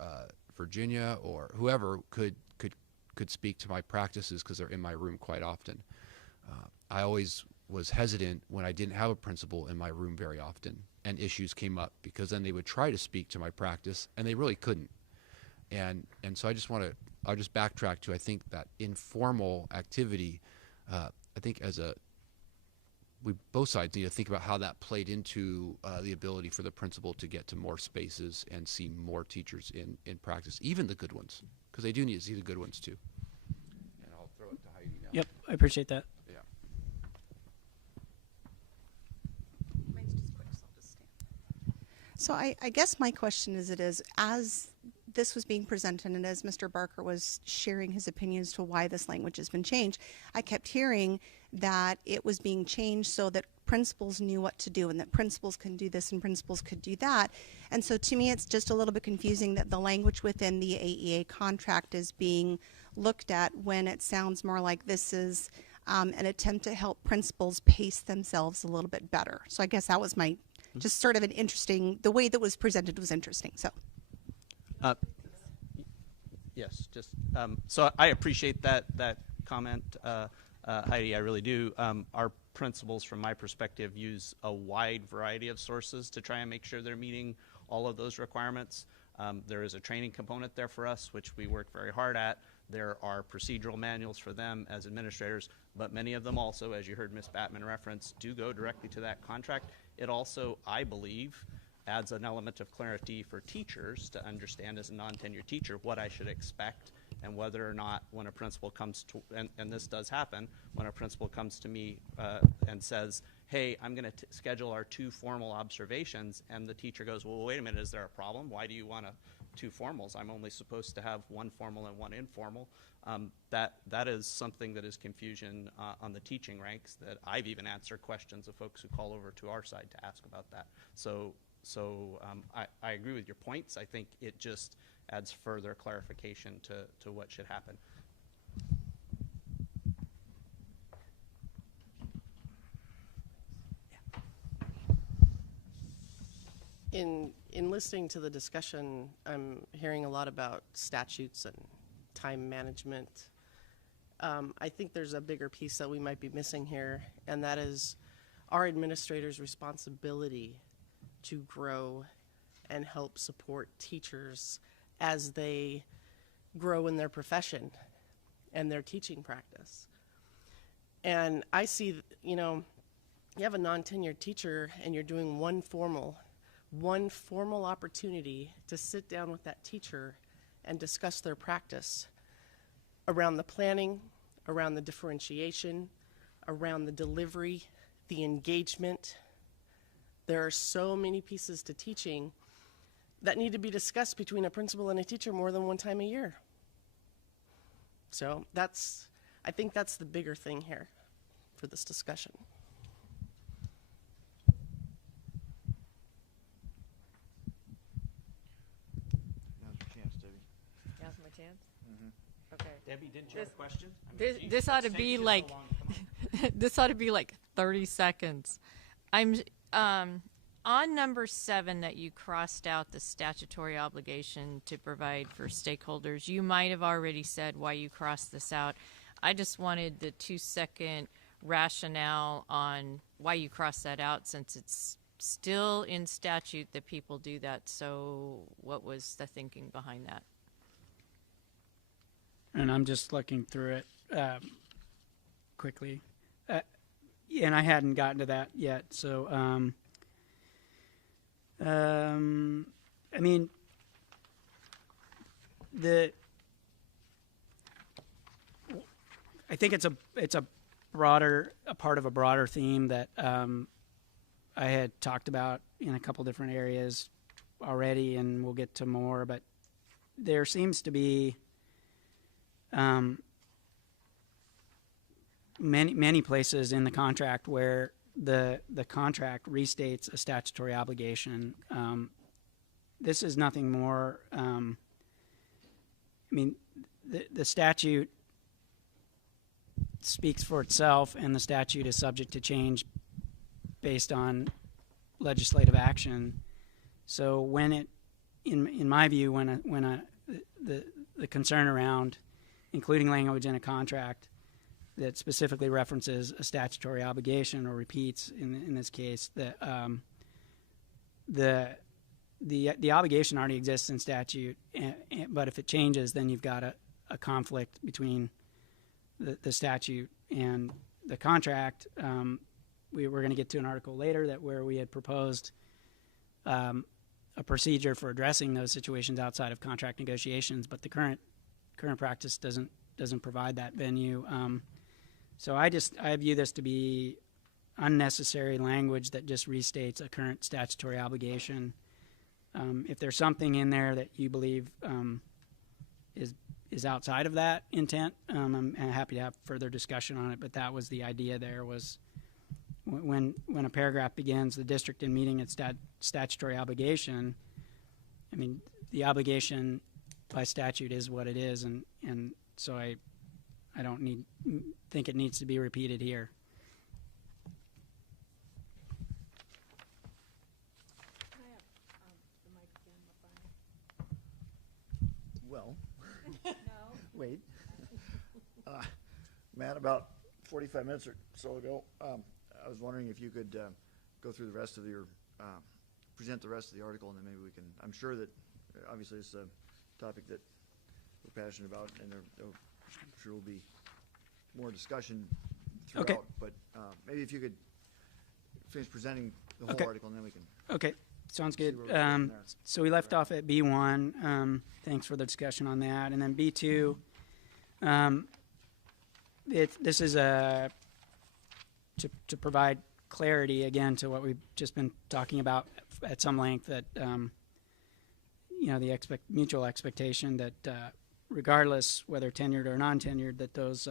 Virginia or whoever could speak to my practices because they're in my room quite often. I always was hesitant when I didn't have a principal in my room very often and issues came up, because then they would try to speak to my practice and they really couldn't. And so I'll just backtrack to, I think that informal activity, I think both sides need to think about how that played into the ability for the principal to get to more spaces and see more teachers in practice, even the good ones, because they do need to see the good ones too. And I'll throw it to Heidi now. Yep, I appreciate that. Yeah. Mine's just quick, so I'll just stand. So I guess my question is, as this was being presented and as Mr. Barker was sharing his opinions as to why this language has been changed, I kept hearing that it was being changed so that principals knew what to do and that principals can do this and principals could do that. And so to me, it's just a little bit confusing that the language within the AEA contract is being looked at when it sounds more like this is an attempt to help principals pace themselves a little bit better. So I guess that was my just sort of an interesting, the way that was presented was interesting. So. Yes, just so I appreciate that comment, Heidi. I really do. Our principals, from my perspective, use a wide variety of sources to try and make sure they're meeting all of those requirements. There is a training component there for us, which we work very hard at. There are procedural manuals for them as administrators, but many of them also, as you heard Ms. Batman reference, do go directly to that contract. It also, I believe, adds an element of clarity for teachers to understand as a non-tenured teacher what I should expect, and whether or not when a principal comes to, and this does happen, when a principal comes to me and says, hey, I'm going to schedule our 2 formal observations, and the teacher goes, well, wait a minute, is there a problem? Why do you want 2 formals? I'm only supposed to have 1 formal and 1 informal. That is something that is confusion on the teaching ranks, that I've even answered questions of folks who call over to our side to ask about that. So I agree with your points. I think it just adds further clarification to what should happen. In listening to the discussion, I'm hearing a lot about statutes and time management. I think there's a bigger piece that we might be missing here, and that is our administrators' responsibility to grow and help support teachers as they grow in their profession and their teaching practice. And I see, you have a non-tenured teacher and you're doing one formal opportunity to sit down with that teacher and discuss their practice around the planning, around the differentiation, around the delivery, the engagement. There are so many pieces to teaching that need to be discussed between a principal and a teacher more than one time a year. So I think that's the bigger thing here for this discussion. Now's your chance, Debbie. Now's my chance? Mm-hmm. Okay. Debbie, didn't you have a question? This ought to be like, this ought to be like 30 seconds. I'm on number 7 that you crossed out the statutory obligation to provide for stakeholders. You might have already said why you crossed this out. I just wanted the 2-second rationale on why you crossed that out, since it's still in statute that people do that. So what was the thinking behind that? And I'm just looking through it quickly. And I hadn't gotten to that yet. So I mean, I think it's a part of a broader theme that I had talked about in a couple different areas already, and we'll get to more. But there seems to be many places in the contract where the contract restates a statutory obligation. This is nothing more. I mean, the statute speaks for itself, and the statute is subject to change based on legislative action. So when it, in my view, the concern around including language in a contract that specifically references a statutory obligation or repeats in this case that the obligation already exists in statute, but if it changes, then you've got a conflict between the statute and the contract. We're going to get to an article later where we had proposed a procedure for addressing those situations outside of contract negotiations, but the current practice doesn't provide that venue. So I view this to be unnecessary language that just restates a current statutory obligation. If there's something in there that you believe is outside of that intent, I'm happy to have further discussion on it. But that was the idea. There was when a paragraph begins, the district in meeting its statutory obligation. I mean, the obligation by statute is what it is, and so I don't think it needs to be repeated here. Can I have the mic again, Brian? Well, No. wait. Matt, about 45 minutes or so ago, I was wondering if you could go through the rest of your, present the rest of the article, and then maybe we can, I'm sure that, obviously, it's a topic that we're passionate about, and I'm sure will be more discussion throughout. Okay. But maybe if you could finish presenting the whole article, and then we can. Okay, sounds good. where we go from there. So we left off at B1. Thanks for the discussion on that. And then B2, this is to provide clarity, again, to what we've just been talking about at some length, that, the mutual expectation that regardless whether tenured or non-tenured, that those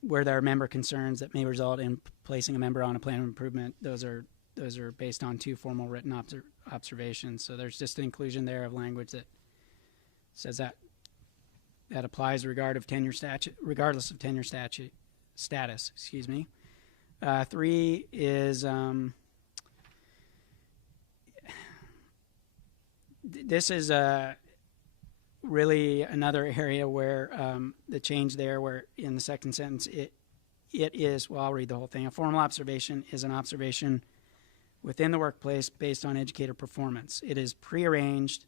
where there are member concerns that may result in placing a member on a plan of improvement, those are based on 2 formal written observations. So there's just an inclusion there of language that says that applies regardless of tenure status. Excuse me. 3 is this is really another area where the change there, where in the second sentence it is, well, I'll read the whole thing. A formal observation is an observation within the workplace based on educator performance. It is prearranged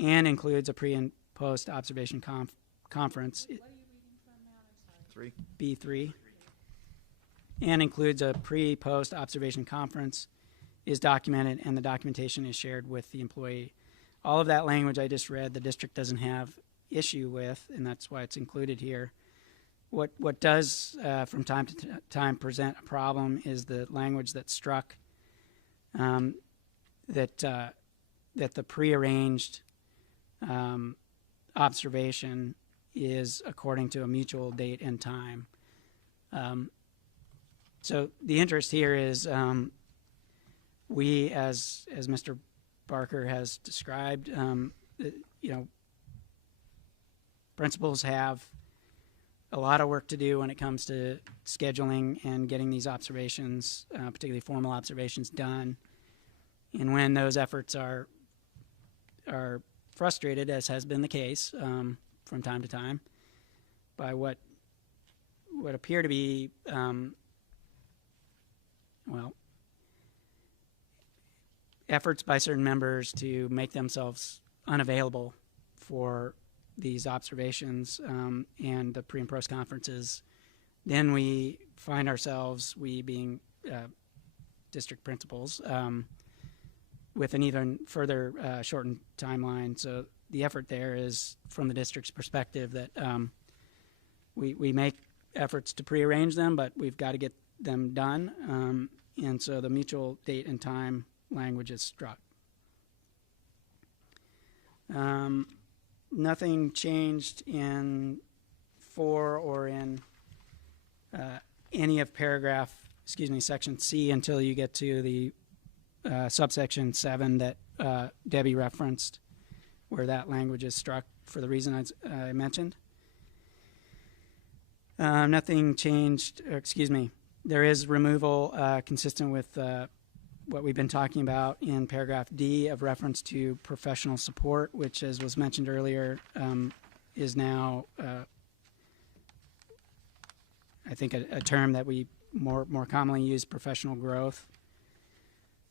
and includes a pre and post observation conference. What are you reading from now? I'm sorry. 3. B3, and includes a pre-post observation conference, is documented, and the documentation is shared with the employee. All of that language I just read, the district doesn't have issue with, and that's why it's included here. What does from time to time present a problem is the language that's struck, that the prearranged observation is according to a mutual date and time. So the interest here is we, as Mr. Barker has described, principals have a lot of work to do when it comes to scheduling and getting these observations, particularly formal observations, done. And when those efforts are frustrated, as has been the case from time to time, by what appear to be, efforts by certain members to make themselves unavailable for these observations and the pre and post conferences, then we find ourselves, we being district principals with an even further shortened timeline. So the effort there is from the district's perspective that we make efforts to prearrange them, but we've got to get them done. And so the mutual date and time language is struck. Nothing changed in 4 or in any of section C until you get to the subsection 7 that Debbie referenced, where that language is struck for the reason I mentioned. Nothing changed, there is removal consistent with what we've been talking about in paragraph D of reference to professional support, which, as was mentioned earlier, is now, I think, a term that we more commonly use, professional growth.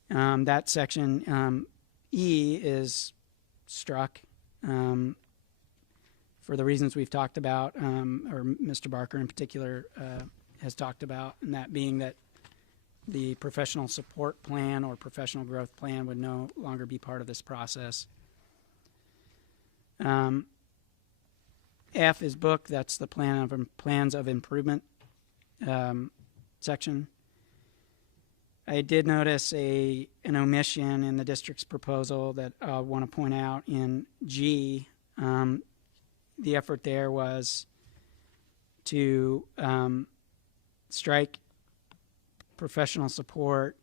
That section, E, is struck for the reasons we've talked about, or Mr. Barker in particular has talked about, and that being that the professional support plan or professional growth plan would no longer be part of this process. F is book. That's the plans of improvement section. I did notice an omission in the district's proposal that I want to point out in G. The effort there was to strike professional support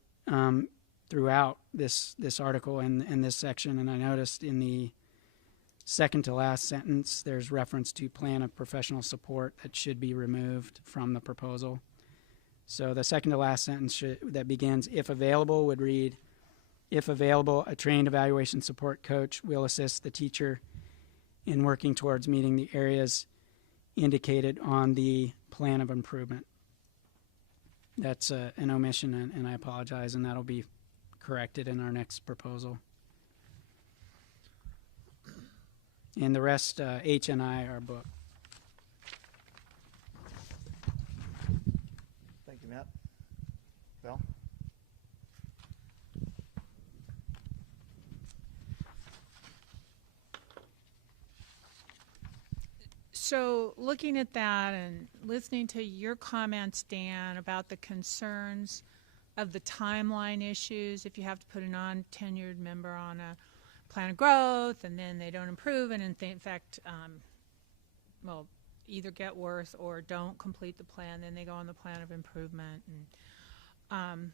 throughout this article and this section, and I noticed in the second to last sentence there's reference to plan of professional support that should be removed from the proposal. So the second to last sentence that begins, if available, would read, if available, a trained evaluation support coach will assist the teacher in working towards meeting the areas indicated on the plan of improvement. That's an omission, and I apologize, and that'll be corrected in our next proposal. And the rest, H and I, are book. Thank you, Matt. Val? So looking at that and listening to your comments, Dan, about the concerns of the timeline issues, if you have to put a non-tenured member on a plan of growth and then they don't improve and in fact, either get worse or don't complete the plan, then they go on the plan of improvement. And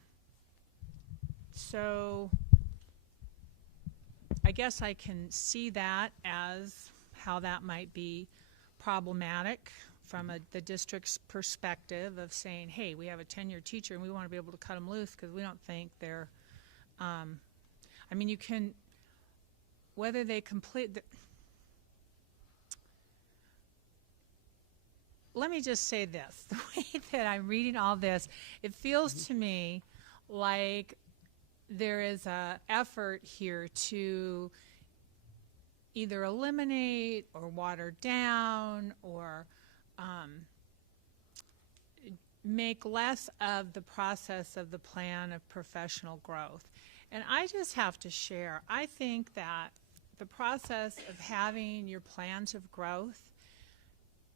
so I guess I can see that as how that might be problematic from the district's perspective of saying, hey, we have a tenured teacher and we want to be able to cut them loose because we don't think they're, I mean, you can, whether they complete, let me just say this, the way that I'm reading all this, it feels to me like there is an effort here to either eliminate or water down or make less of the process of the plan of professional growth. And I just have to share, I think that the process of having your plans of growth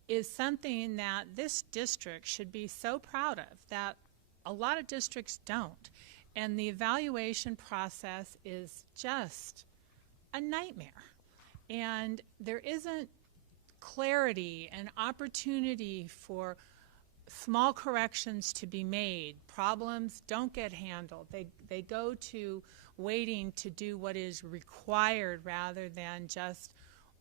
is something that this district should be so proud of, that a lot of districts don't. And the evaluation process is just a nightmare. And there isn't clarity and opportunity for small corrections to be made. Problems don't get handled. They go to waiting to do what is required rather than just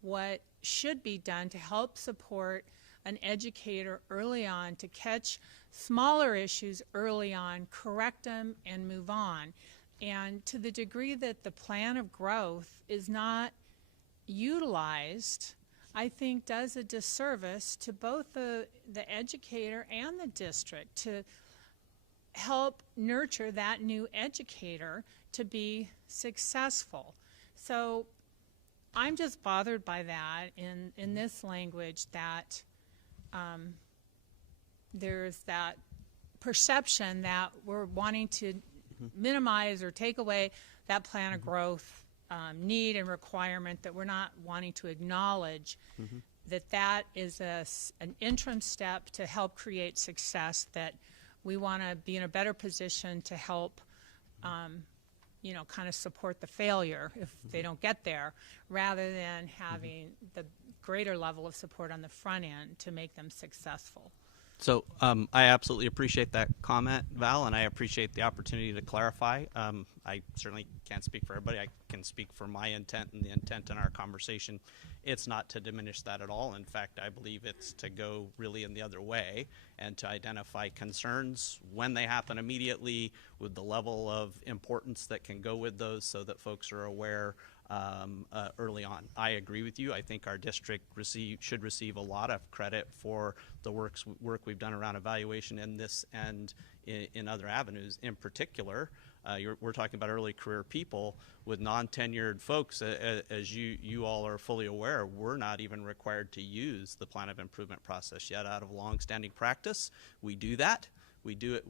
what should be done to help support an educator early on, to catch smaller issues early on, correct them, and move on. And to the degree that the plan of growth is not utilized, I think does a disservice to both the educator and the district to help nurture that new educator to be successful. So I'm just bothered by that in this language, that there's that perception that we're wanting to minimize or take away that plan of growth need and requirement, that we're not wanting to acknowledge that is an interim step to help create success, that we want to be in a better position to help kind of support the failure if they don't get there, rather than having the greater level of support on the front end to make them successful. So I absolutely appreciate that comment, Val, and I appreciate the opportunity to clarify. I certainly can't speak for everybody. I can speak for my intent, and the intent in our conversation. It's not to diminish that at all. In fact, I believe it's to go really in the other way and to identify concerns when they happen immediately with the level of importance that can go with those, so that folks are aware early on. I agree with you. I think our district should receive a lot of credit for the work we've done around evaluation in this and in other avenues. In particular, we're talking about early career people with non-tenured folks. As you all are fully aware, we're not even required to use the plan of improvement process yet. Out of long-standing practice, we do that. We do it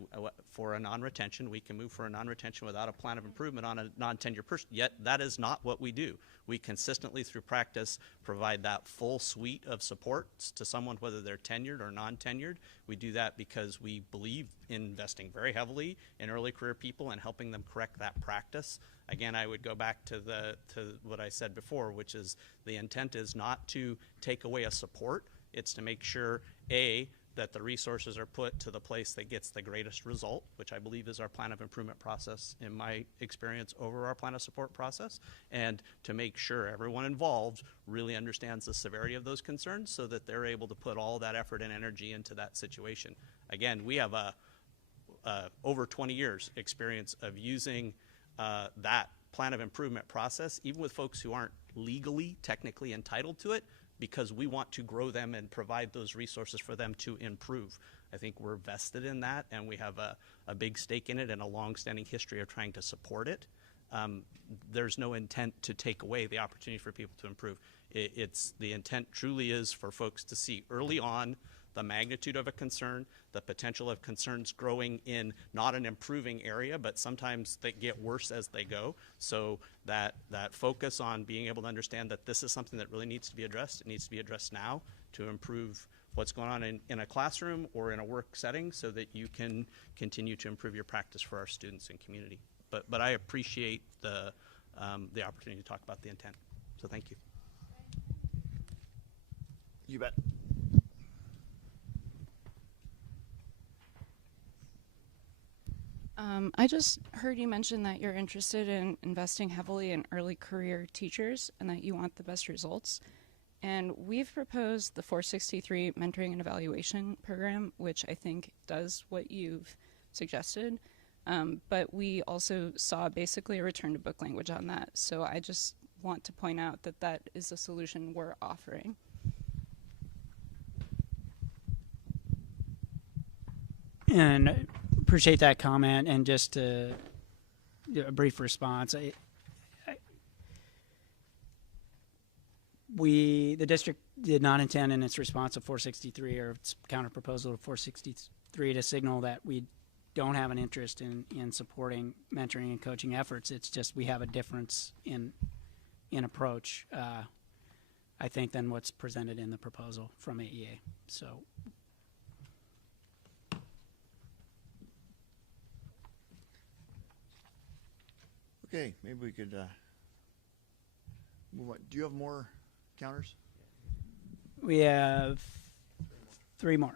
for a non-retention. We can move for a non-retention without a plan of improvement on a non-tenured person. Yet that is not what we do. We consistently, through practice, provide that full suite of supports to someone, whether they're tenured or non-tenured. We do that because we believe in investing very heavily in early career people and helping them correct that practice. Again, I would go back to what I said before, which is the intent is not to take away a support. It's to make sure, that the resources are put to the place that gets the greatest result, which I believe is our plan of improvement process, in my experience, over our plan of support process, and to make sure everyone involved really understands the severity of those concerns, so that they're able to put all that effort and energy into that situation. Again, we have over 20 years experience of using that plan of improvement process, even with folks who aren't legally, technically entitled to it, because we want to grow them and provide those resources for them to improve. I think we're vested in that, and we have a big stake in it and a long-standing history of trying to support it. There's no intent to take away the opportunity for people to improve. The intent truly is for folks to see early on the magnitude of a concern, the potential of concerns growing in not an improving area, but sometimes they get worse as they go. So that focus on being able to understand that this is something that really needs to be addressed. It needs to be addressed now to improve what's going on in a classroom or in a work setting, so that you can continue to improve your practice for our students and community. But I appreciate the opportunity to talk about the intent. So thank you. You bet. I just heard you mention that you're interested in investing heavily in early career teachers and that you want the best results. And we've proposed the 463 Mentoring and Evaluation Program, which I think does what you've suggested. But we also saw basically a return to book language on that. So I just want to point out that that is a solution we're offering. And I appreciate that comment, and just a brief response. The district did not intend in its response to 463 or its counter proposal to 463 to signal that we don't have an interest in supporting mentoring and coaching efforts. It's just we have a difference in approach, I think, than what's presented in the proposal from AEA. So. Okay, maybe we could move on. Do you have more counters? We have 3 more.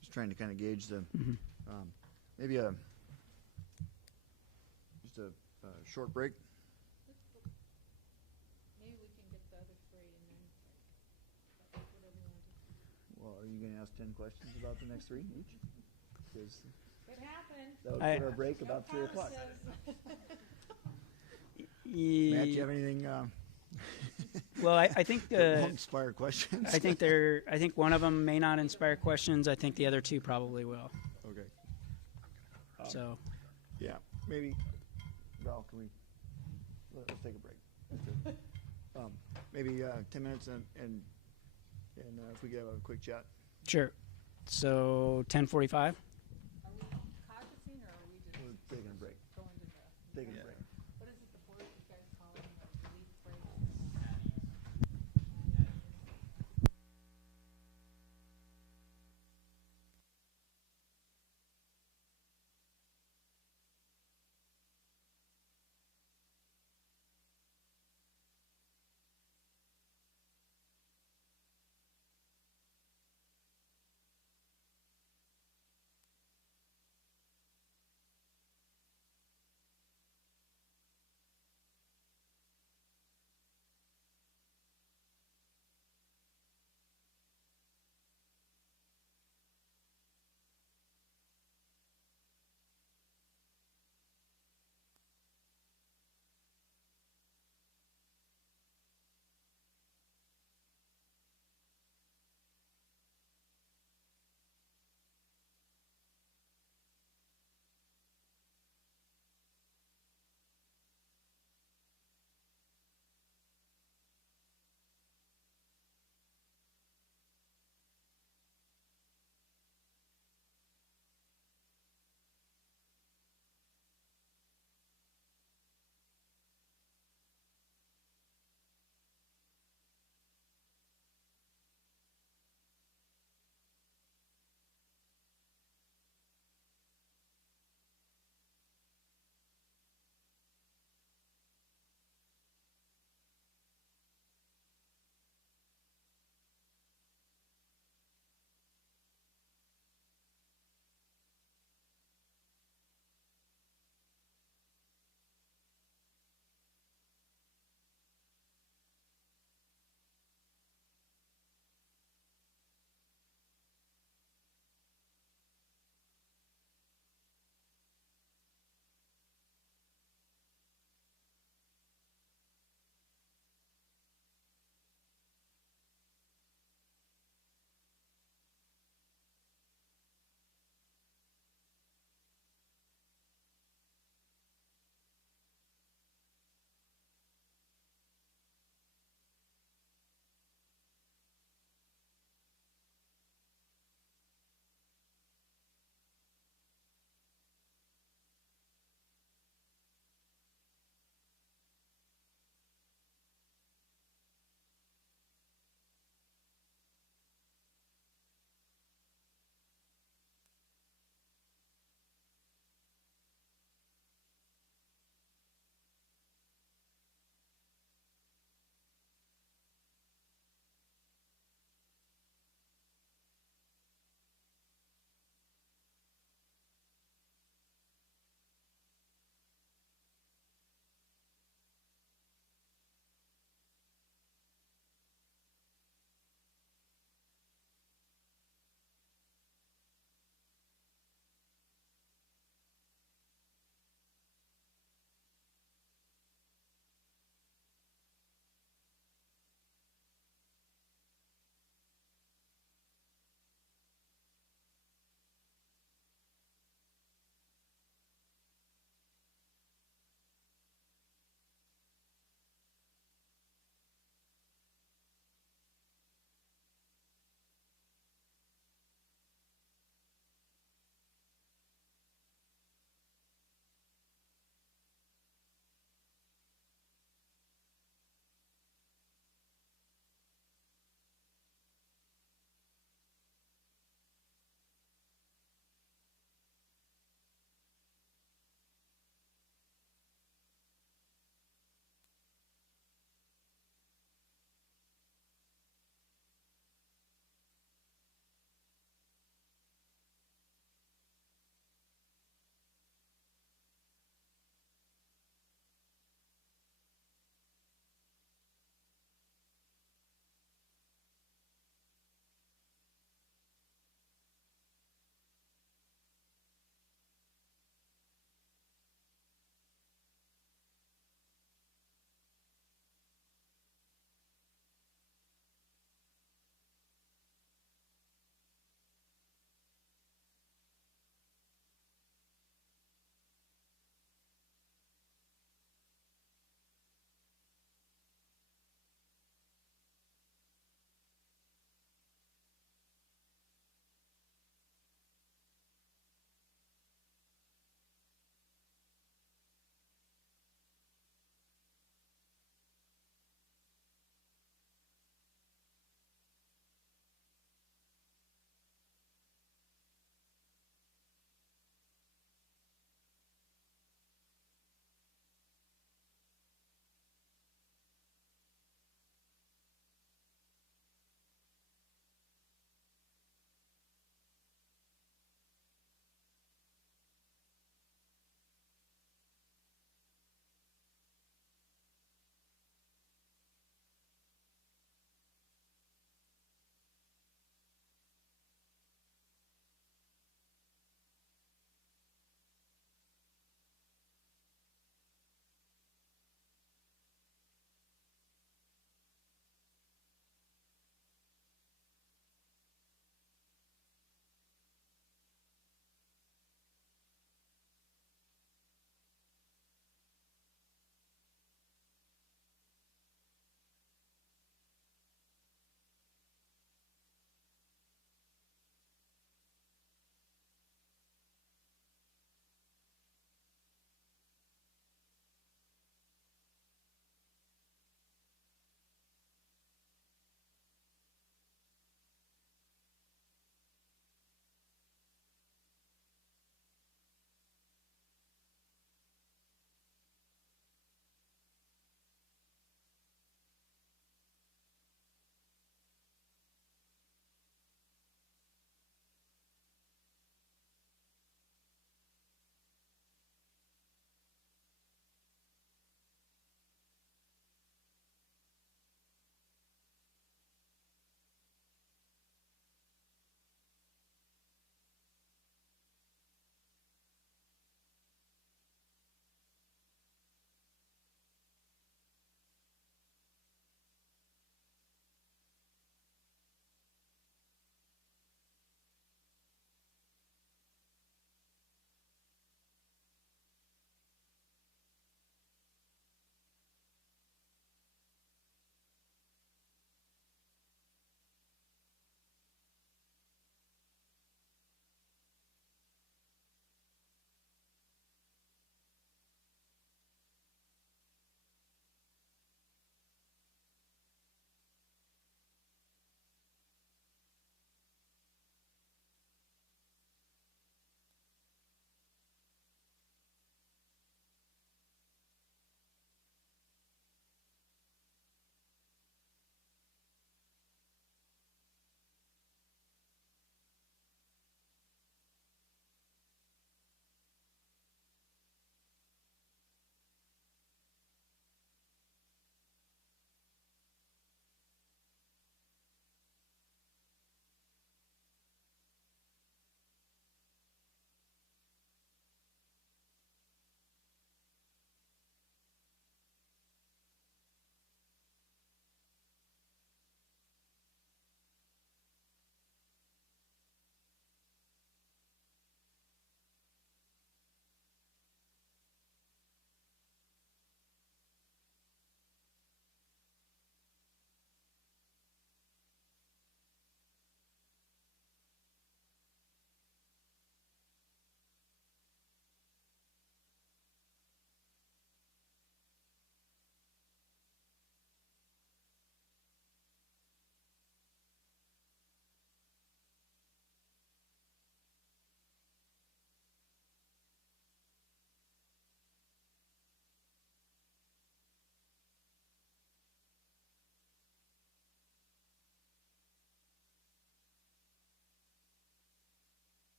Just trying to kind of gauge the maybe just a short break. Maybe we can get the other 3 and then whatever you want to do. Well, are you going to ask 10 questions about the next 3 each? Because Could happen. that would put our break about 3 o'clock. Matt, do you have anything? Well, I think won't inspire questions. I think one of them may not inspire questions. I think the other 2 probably will. Okay. So. Yeah, maybe. Val, can we? Let's take a break. Maybe 10 minutes, and if we could have a quick chat. Sure. So 10:45.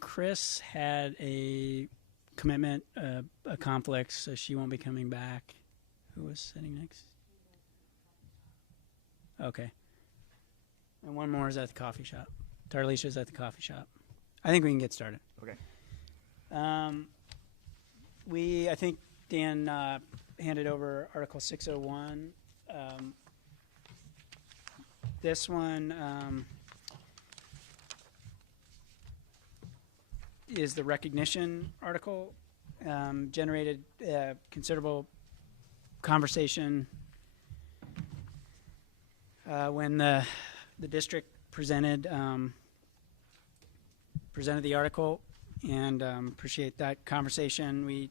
Chris had a commitment, a conflict, so she won't be coming back. Who was sitting next? Okay. And one more is at the coffee shop. Tarlisha's at the coffee shop. I think we can get started. Okay. I think Dan handed over Article 601. This one is the recognition article. Generated considerable conversation when the district presented the article, and appreciate that conversation. We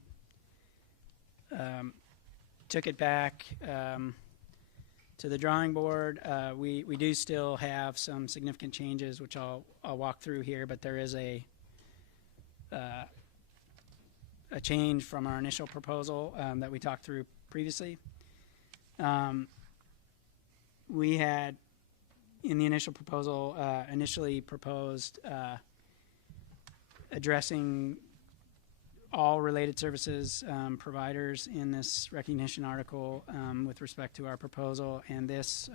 took it back to the drawing board. We do still have some significant changes, which I'll walk through here, but there is a change from our initial proposal that we talked through previously. We had, in the initial proposal, initially proposed addressing all related services providers in this recognition article with respect to our proposal, and this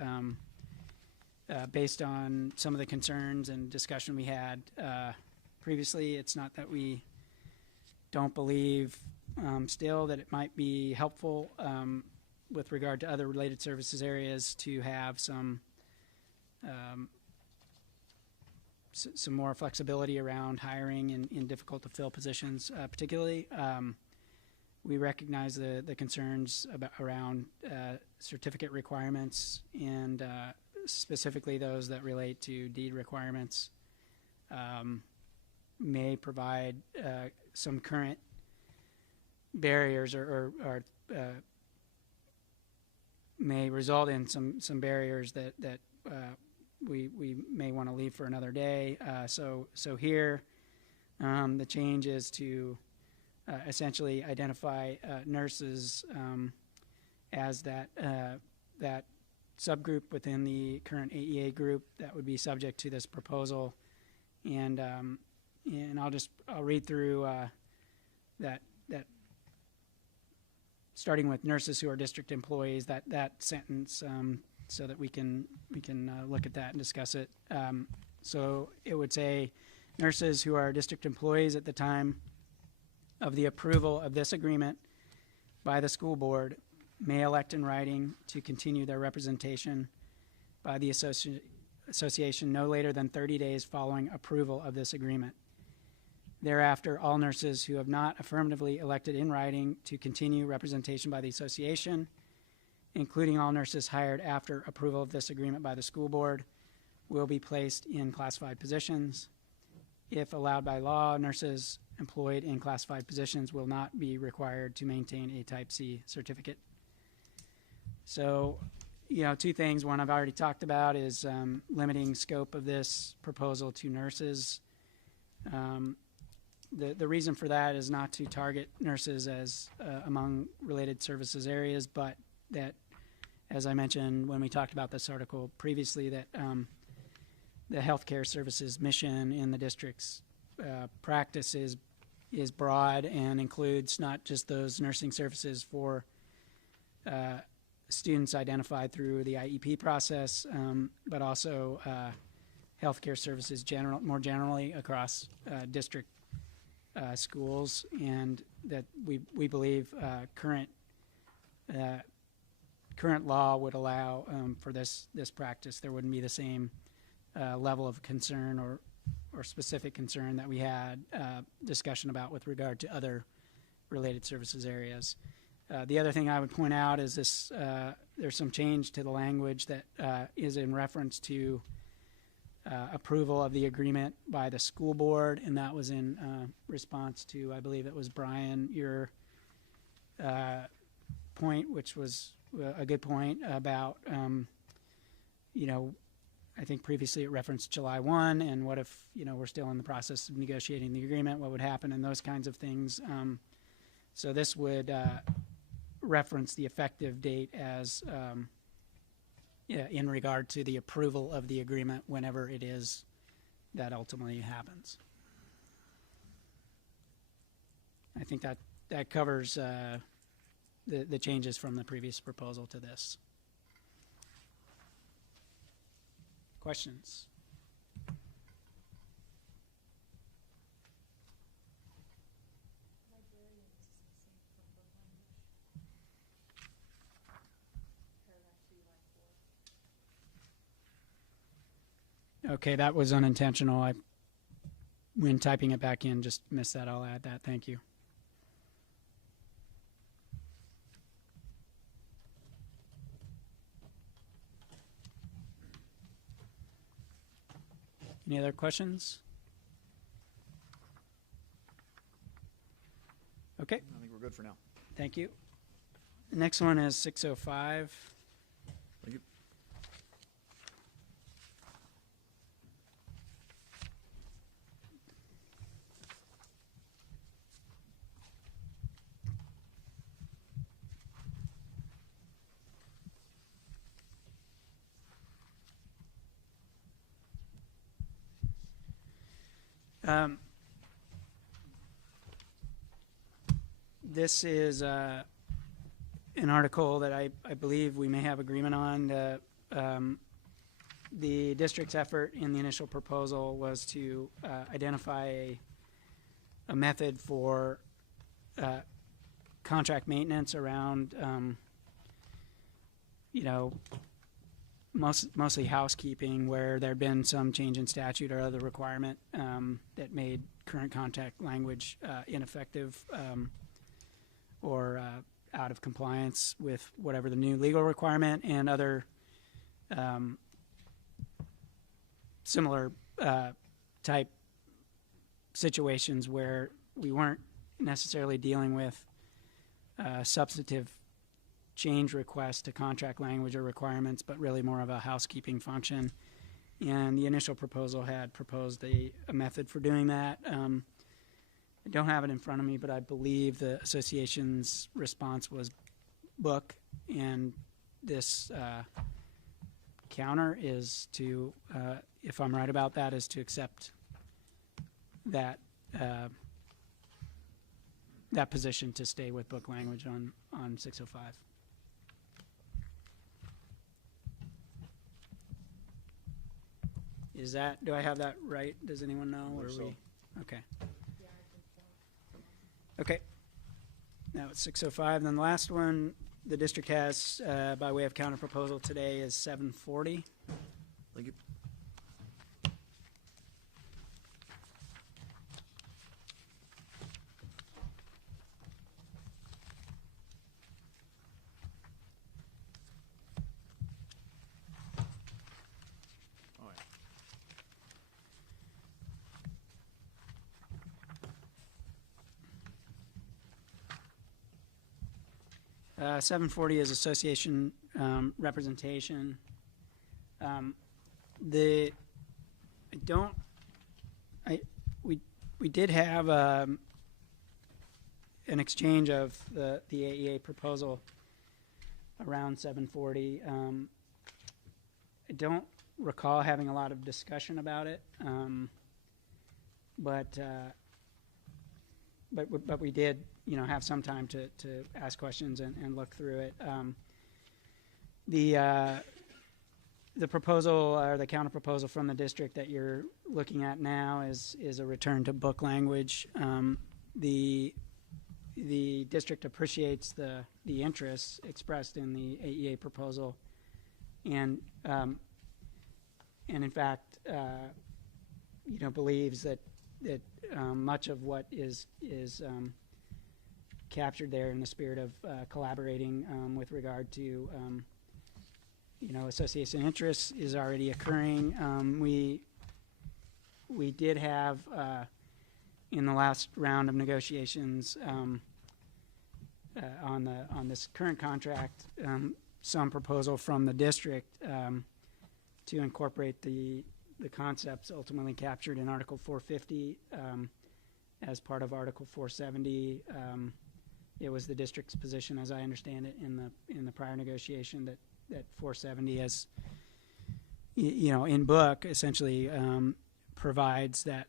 based on some of the concerns and discussion we had previously. It's not that we don't believe still that it might be helpful with regard to other related services areas to have some more flexibility around hiring in difficult to fill positions. Particularly, we recognize the concerns around certificate requirements, and specifically those that relate to deed requirements. May provide some current barriers or may result in some barriers that we may want to leave for another day. So here, the change is to essentially identify nurses as that subgroup within the current AEA group that would be subject to this proposal, and I'll read through that starting with nurses who are district employees, that sentence, so that we can look at that and discuss it. So it would say nurses who are district employees at the time of the approval of this agreement by the school board may elect in writing to continue their representation by the association no later than 30 days following approval of this agreement. Thereafter, all nurses who have not affirmatively elected in writing to continue representation by the association, including all nurses hired after approval of this agreement by the school board, will be placed in classified positions. If allowed by law, nurses employed in classified positions will not be required to maintain a Type C certificate. So, two things. One I've already talked about is limiting scope of this proposal to nurses. The reason for that is not to target nurses as among related services areas, but that, as I mentioned when we talked about this article previously, that the healthcare services mission in the district's practice is broad and includes not just those nursing services for students identified through the IEP process, but also healthcare services more generally across district schools, and that we believe current law would allow for this practice. There wouldn't be the same level of concern or specific concern that we had discussion about with regard to other related services areas. The other thing I would point out is this: there's some change to the language that is in reference to approval of the agreement by the school board, and that was in response to, I believe it was Brian, your point, which was a good point about, I think previously it referenced July 1, and what if, we're still in the process of negotiating the agreement, what would happen, and those kinds of things. So this would reference the effective date as in regard to the approval of the agreement whenever it is that ultimately happens. I think that covers the changes from the previous proposal to this. Questions? Okay, that was unintentional. When typing it back in, just missed that. I'll add that. Thank you. Any other questions? Okay. I think we're good for now. Thank you. The next one is 605. Thank you. This is an article that I believe we may have agreement on. The district's effort in the initial proposal was to identify a method for contract maintenance around, mostly housekeeping, where there had been some change in statute or other requirement that made current contract language ineffective or out of compliance with whatever the new legal requirement, and other similar type situations where we weren't necessarily dealing with substantive change requests to contract language or requirements, but really more of a housekeeping function. And the initial proposal had proposed a method for doing that. I don't have it in front of me, but I believe the association's response was book, and this counter is to, if I'm right about that, is to accept that that position to stay with book language on 605. Is that, do I have that right? Does anyone know? Or So. we? Okay. Okay. Now it's 605. Then the last one the district has by way of counter proposal today is 740. Thank you. All right. 740 is association representation. We did have an exchange of the AEA proposal around 740. I don't recall having a lot of discussion about it, but we did, have some time to ask questions and look through it. The proposal or the counter proposal from the district that you're looking at now is a return to book language. The district appreciates the interests expressed in the AEA proposal, and in fact, believes that much of what is captured there in the spirit of collaborating with regard to association interests is already occurring. We did have in the last round of negotiations on this current contract some proposal from the district to incorporate the concepts ultimately captured in Article 450 as part of Article 470. It was the district's position, as I understand it, in the prior negotiation that 470 as in book essentially provides that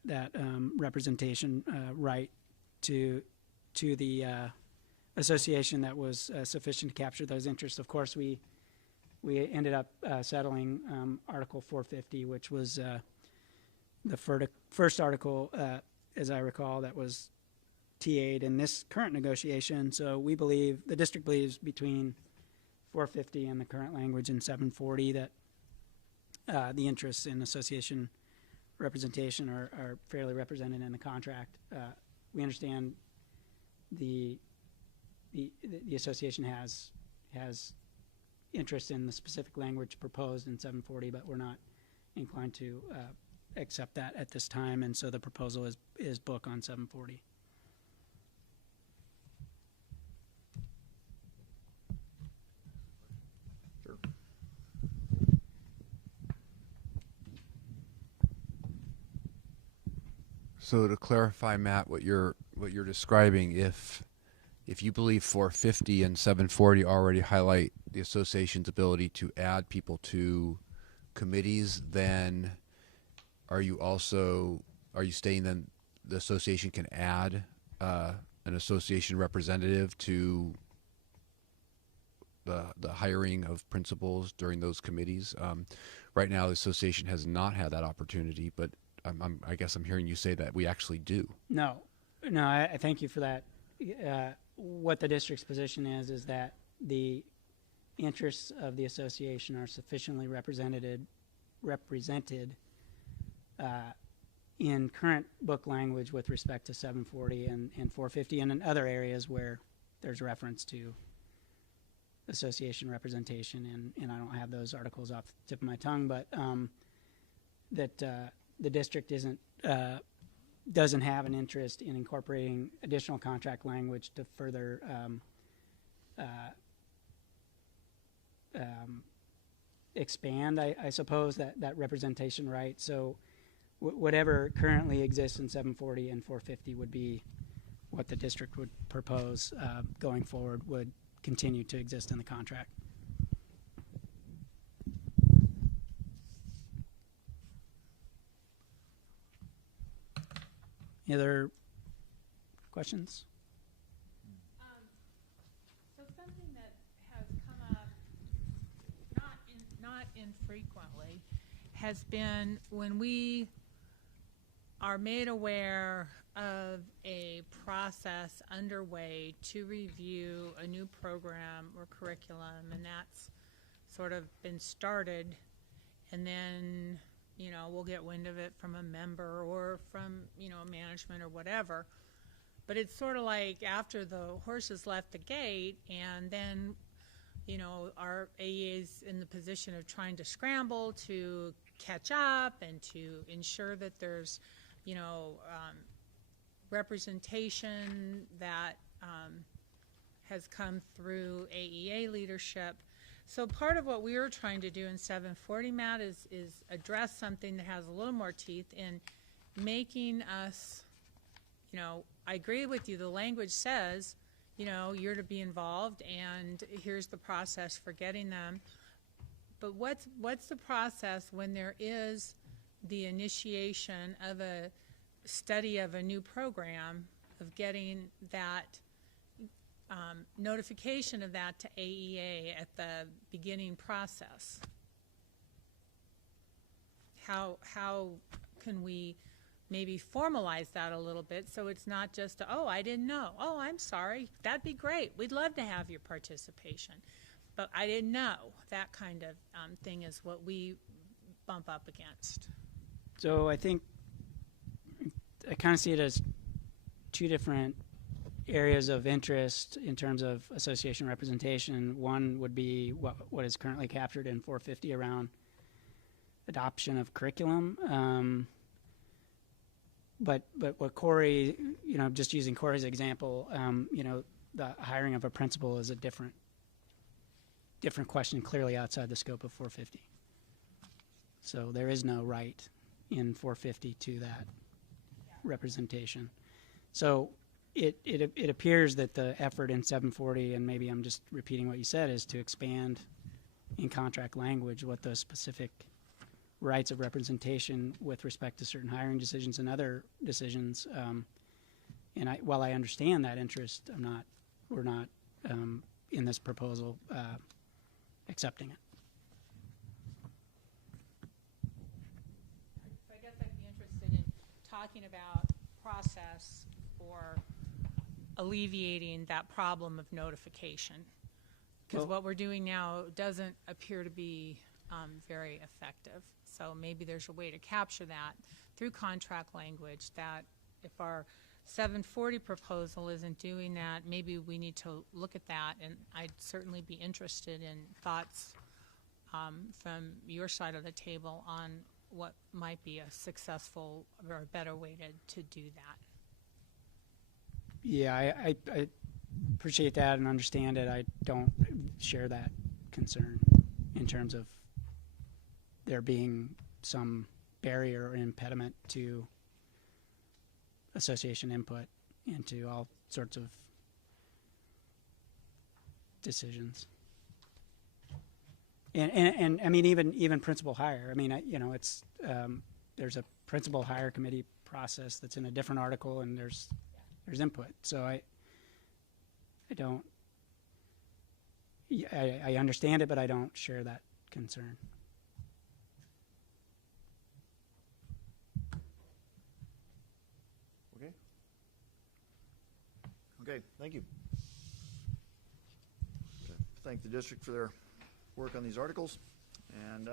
representation right to to the association that was sufficient to capture those interests. Of course, we ended up settling Article 450, which was the first article, as I recall, that was TA'd in this current negotiation. So we believe, the district believes, between 450 and the current language in 740 that the interests in association representation are fairly represented in the contract. We understand the association has interest in the specific language proposed in 740, but we're not inclined to accept that at this time, and so the proposal is book on 740. Sure. So to clarify, Matt, what you're describing, if you believe 450 and 740 already highlight the association's ability to add people to committees, then are you stating then the association can add an association representative to the hiring of principals during those committees? Right now, the association has not had that opportunity, but I guess I'm hearing you say that we actually do. No, I thank you for that. What the district's position is that the interests of the association are sufficiently represented in current book language with respect to 740 and 450, and in other areas where there's reference to association representation, and I don't have those articles off the tip of my tongue, but that the district doesn't have an interest in incorporating additional contract language to further expand, I suppose, that representation right. So whatever currently exists in 740 and 450 would be what the district would propose going forward, would continue to exist in the contract. Any other questions? So something that has come up not infrequently has been when we are made aware of a process underway to review a new program or curriculum, and that's sort of been started, and then we'll get wind of it from a member or from management or whatever. But it's sort of like after the horses left the gate, and then our AEA is in the position of trying to scramble to catch up and to ensure that there's representation that has come through AEA leadership. So part of what we were trying to do in 740, Matt, is address something that has a little more teeth in making us, I agree with you, the language says, you're to be involved and here's the process for getting them. But what's the process when there is the initiation of a study of a new program, of getting that notification of that to AEA at the beginning process? How can we maybe formalize that a little bit so it's not just, oh, I didn't know. Oh, I'm sorry. That'd be great. We'd love to have your participation. But I didn't know. That kind of thing is what we bump up against. So I think I kind of see it as two different areas of interest in terms of association representation. One would be what is currently captured in 450 around adoption of curriculum. But what Corey, just using Corey's example, the hiring of a principal is a different question, clearly outside the scope of 450. So there is no right in 450 to that representation. So it appears that the effort in 740, and maybe I'm just repeating what you said, is to expand in contract language what those specific rights of representation with respect to certain hiring decisions and other decisions And while I understand that interest, we're not in this proposal accepting it. So I guess I'd be interested in talking about process for alleviating that problem of notification. Because Well- what we're doing now doesn't appear to be very effective. So maybe there's a way to capture that through contract language, that if our 740 proposal isn't doing that, maybe we need to look at that. And I'd certainly be interested in thoughts from your side of the table on what might be a successful or a better way to do that. Yeah, I appreciate that and understand it. I don't share that concern in terms of there being some barrier or impediment to association input into all sorts of decisions. And I mean, even principal hire. I mean, it's there's a principal hire committee process that's in a different article, and there's input. So I understand it, but I don't share that concern. Okay, thank you. Thank the district for their work on these articles, and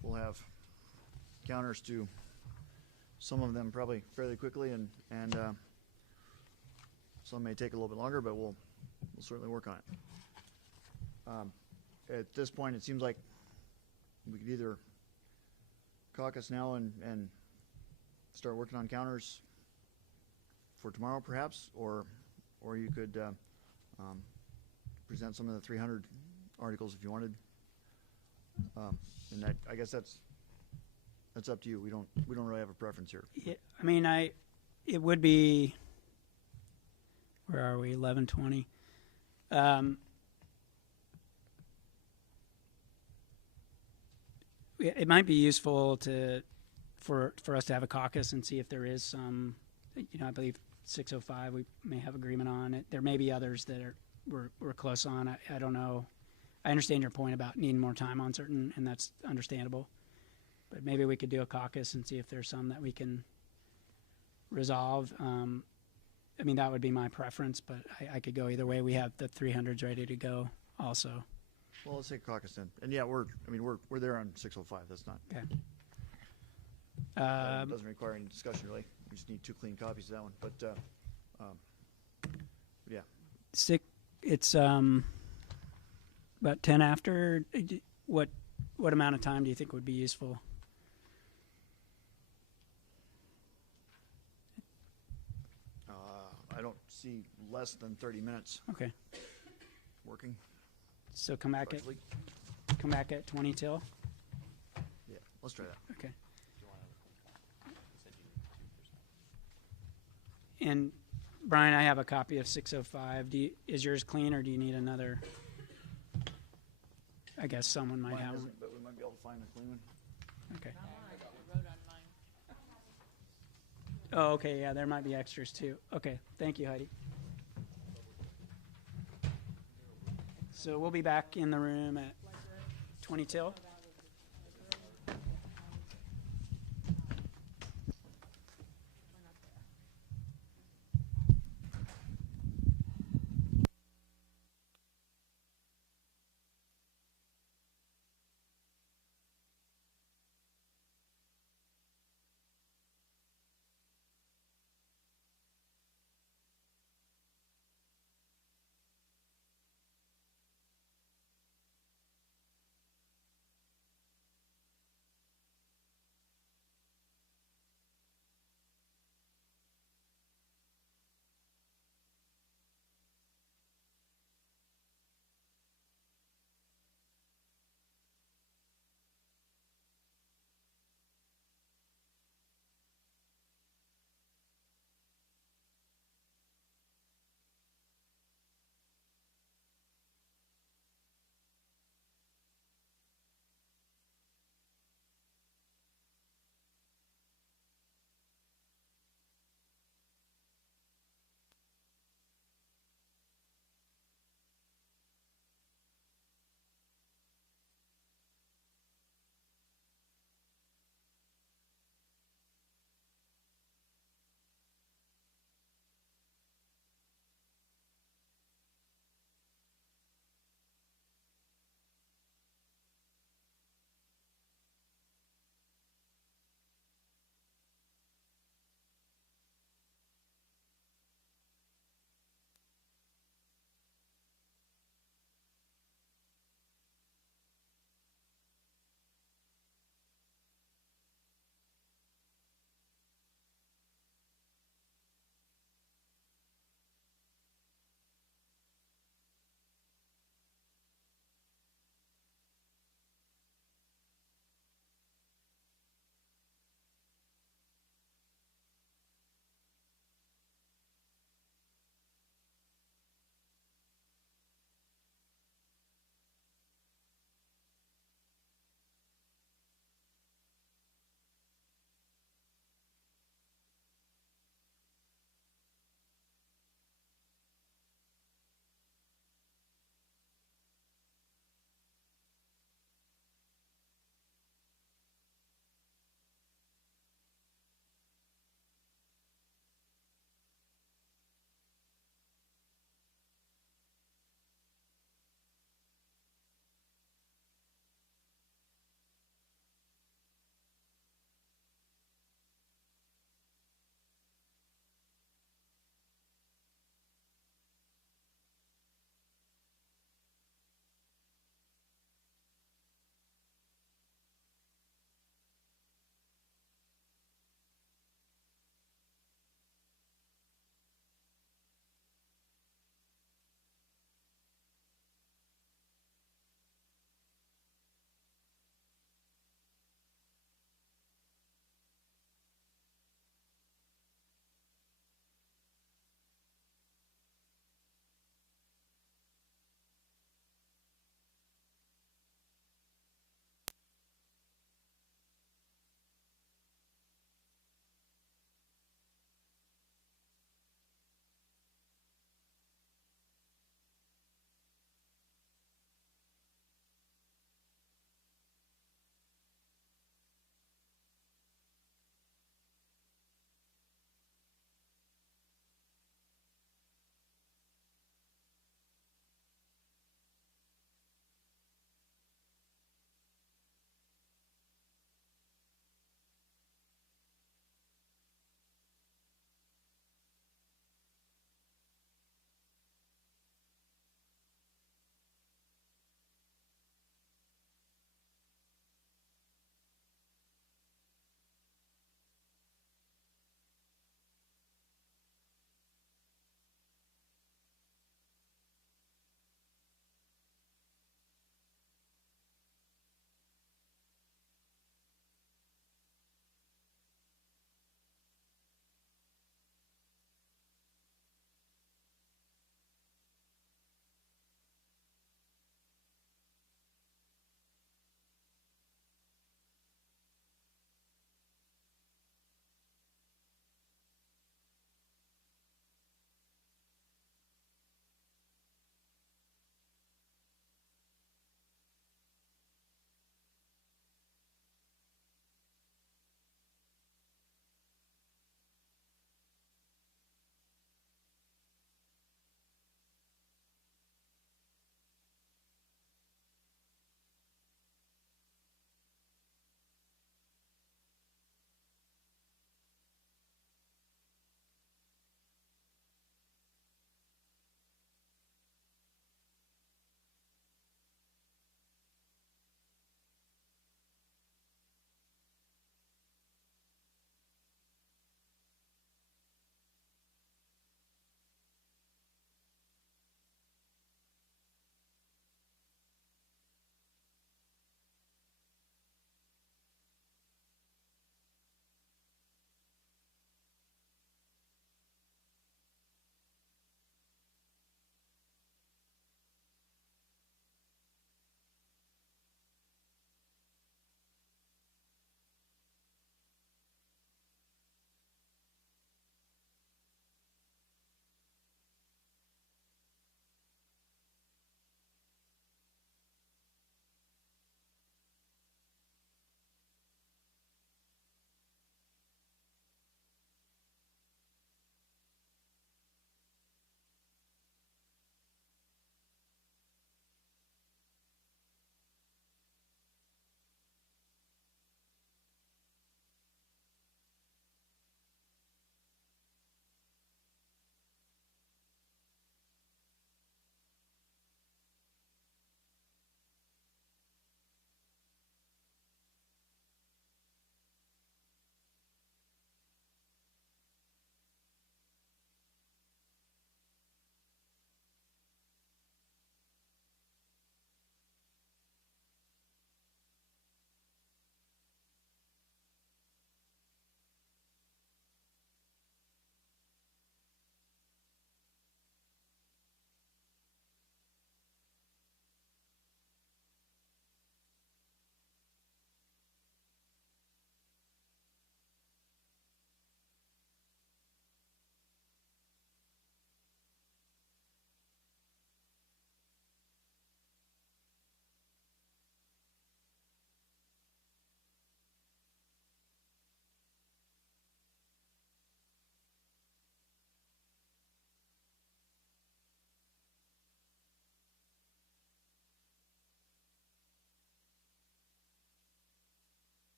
we'll have counters to some of them probably fairly quickly, and some may take a little bit longer, but we'll certainly work on it. At this point, it seems like we could either caucus now and start working on counters for tomorrow, perhaps, or you could present some of the 300 articles if you wanted. And I guess that's up to you. We don't really have a preference here. Yeah, I mean, it would be. Where are we? 11:20. It might be useful for us to have a caucus and see if there is some. I believe 605 we may have agreement on it. There may be others that we're close on. I don't know. I understand your point about needing more time on certain, and that's understandable. But maybe we could do a caucus and see if there's some that we can resolve. I mean, that would be my preference, but I could go either way. We have the 300s ready to go also. Well, let's take a caucus then. And yeah, we're there on 605. That's not. Okay. It doesn't require any discussion really. We just need 2 clean copies of that one. But yeah. It's about 10 after. What amount of time do you think would be useful? I don't see less than 30 minutes. Okay. Working. So come back at 20 till. Yeah, let's try that. Okay. And Brian, I have a copy of 605. Is yours clean, or do you need another? I guess someone might have one. But we might be able to find a clean one. Okay. I wrote on mine. Oh, okay. Yeah, there might be extras too. Okay. Thank you, Heidi. So we'll be back in the room at 20 till.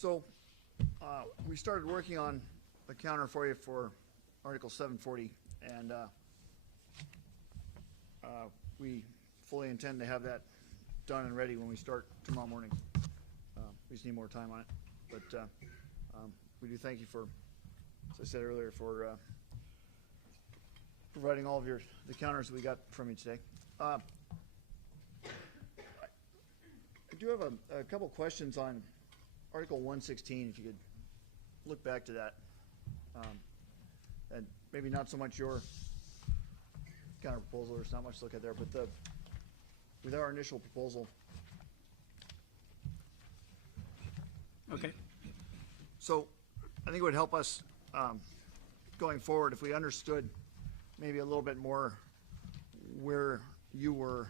So, we started working on a counter for you for Article 740, and we fully intend to have that done and ready when we start tomorrow morning. We just need more time on it, but we do thank you for, as I said earlier, for providing all of the counters that we got from you today. I do have a couple questions on Article 116, if you could look back to that. And maybe not so much your counter proposal, there's not much to look at there, but with our initial proposal. Okay. So I think it would help us going forward if we understood maybe a little bit more where you were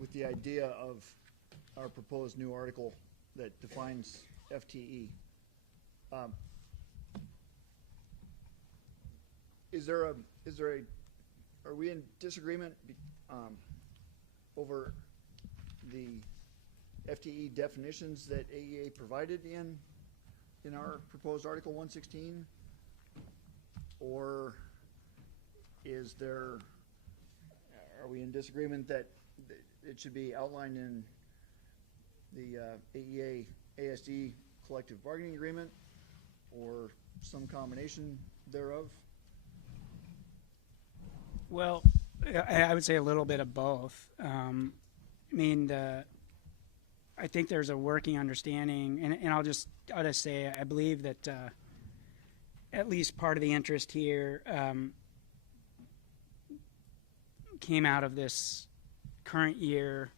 with the idea of our proposed new article that defines FTE. Are we in disagreement over the FTE definitions that AEA provided in our proposed Article 116? Or are we in disagreement that it should be outlined in the AEA-ASD collective bargaining agreement, or some combination thereof? Well, I would say a little bit of both. I mean, I think there's a working understanding, and I'll just say I believe that at least part of the interest here came out of this current year,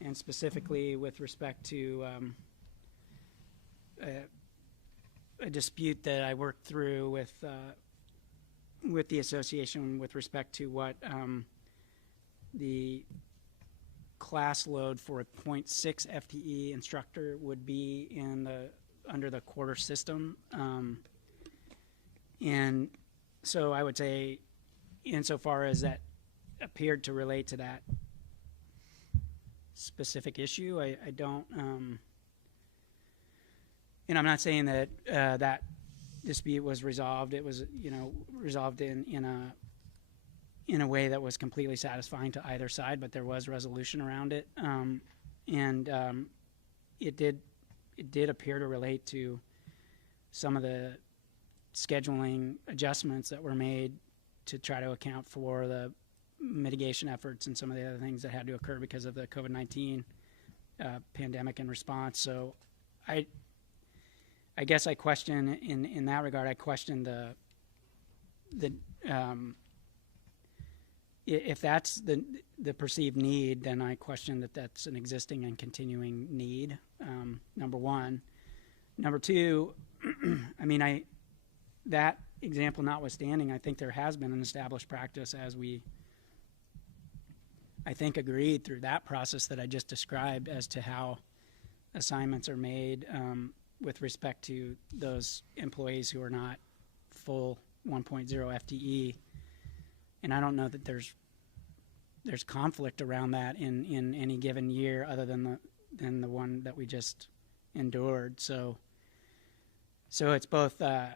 and specifically with respect to a dispute that I worked through with the association with respect to what the class load for a 0.6 FTE instructor would be under the quarter system. And so I would say, insofar as that appeared to relate to that specific issue, I don't, and I'm not saying that that dispute was resolved. It was, resolved in a way that was completely satisfying to either side, but there was resolution around it, and it did appear to relate to some of the scheduling adjustments that were made to try to account for the mitigation efforts and some of the other things that had to occur because of the COVID-19 pandemic and response. So I guess I question in that regard, I question the if that's the perceived need, then I question that that's an existing and continuing need, number one. Number two, I mean, that example notwithstanding, I think there has been an established practice, as we, I think, agreed through that process that I just described, as to how assignments are made with respect to those employees who are not full 1.0 FTE. And I don't know that there's conflict around that in any given year, other than the one that we just endured. So it's both, I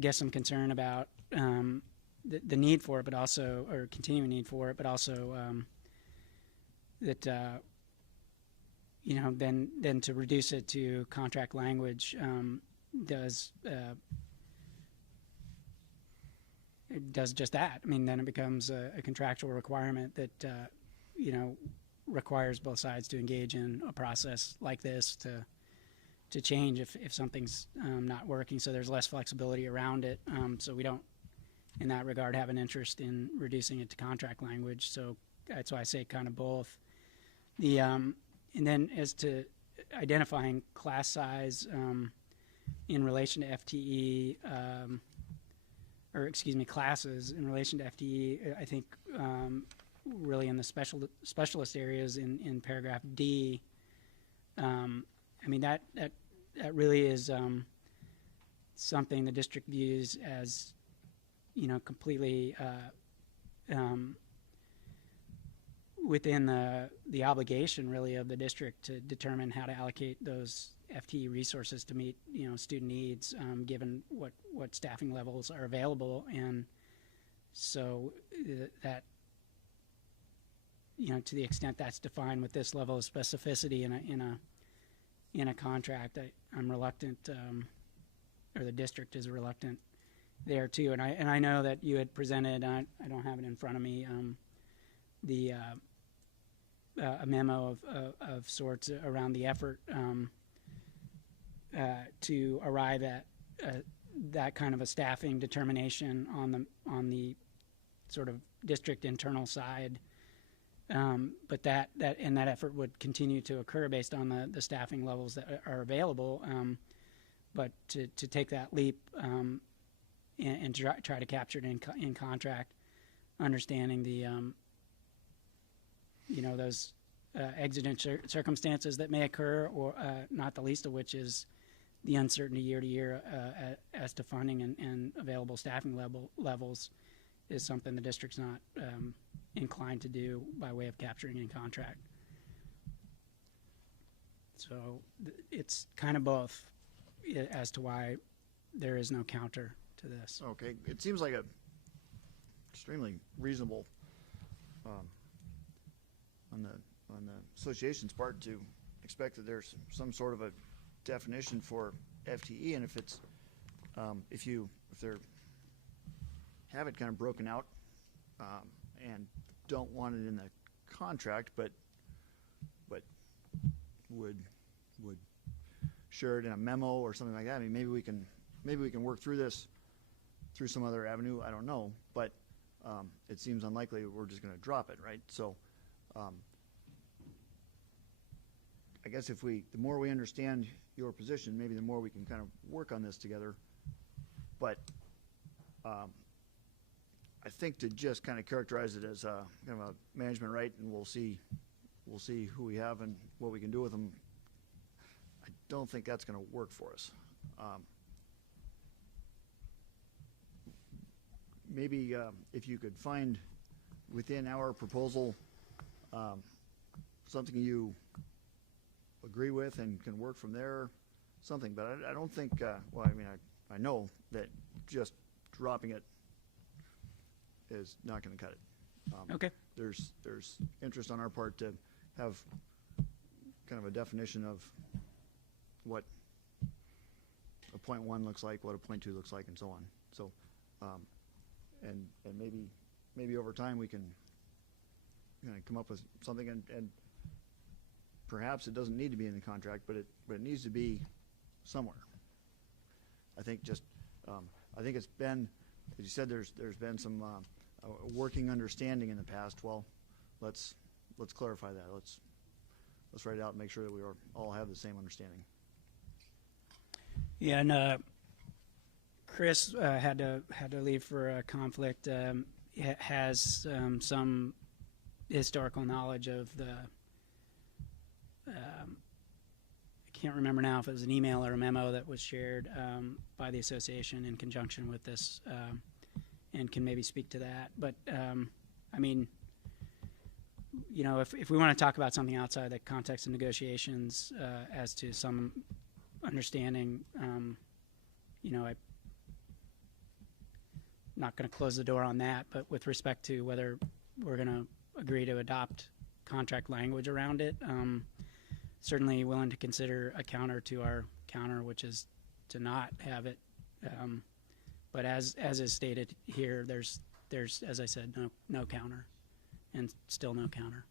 guess, some concern about the need for it, but also, or continuing need for it, but also that then to reduce it to contract language it does just that. I mean, then it becomes a contractual requirement that requires both sides to engage in a process like this to change if something's not working. So there's less flexibility around it. So we don't, in that regard, have an interest in reducing it to contract language. So that's why I say kind of both. And then as to identifying class size in relation to FTE, classes in relation to FTE, I think really in the specialist areas in paragraph D, I mean, that really is something the district views as, completely within the obligation, really, of the district to determine how to allocate those FTE resources to meet, student needs, given what staffing levels are available. And so that, to the extent that's defined with this level of specificity in a contract, I'm reluctant, or the district is reluctant there too. And I know that you had presented, I don't have it in front of me, a memo of sorts around the effort to arrive at that kind of a staffing determination on the sort of district internal side. But that effort would continue to occur based on the staffing levels that are available. But to take that leap and try to capture it in contract, understanding the those exigent circumstances that may occur, or not the least of which is the uncertainty year to year as to funding and available staffing levels, is something the district's not inclined to do by way of capturing in contract. So it's kind of both as to why there is no counter to this. Okay, it seems like a extremely reasonable on the association's part to expect that there's some sort of a definition for FTE, and if it's if they have it kind of broken out and don't want it in the contract, but would share it in a memo or something like that. I mean, maybe we can work through this through some other avenue. I don't know, but it seems unlikely we're just going to drop it, right? So I guess the more we understand your position, maybe the more we can kind of work on this together. But I think to just kind of characterize it as a kind of a management right, and we'll see who we have and what we can do with them, I don't think that's going to work for us. Maybe if you could find within our proposal something you agree with and can work from there, something. But I don't think, well, I mean, I know that just dropping it is not going to cut it. Okay. There's interest on our part to have kind of a definition of what a point 1 looks like, what a point 2 looks like, and so on. So, and maybe over time we can come up with something, and perhaps it doesn't need to be in the contract, but it needs to be somewhere. I think I think it's been, as you said, there's been some working understanding in the past. Well, let's clarify that. Let's write it out and make sure that we all have the same understanding. Yeah, and Chris had to leave for a conflict. Has some historical knowledge of the. I can't remember now if it was an email or a memo that was shared by the association in conjunction with this, and can maybe speak to that. But I mean, if we want to talk about something outside the context of negotiations as to some understanding, I'm not going to close the door on that. But with respect to whether we're going to agree to adopt contract language around it, certainly willing to consider a counter to our counter, which is to not have it. But as is stated here, there's as I said, no counter, and still no counter.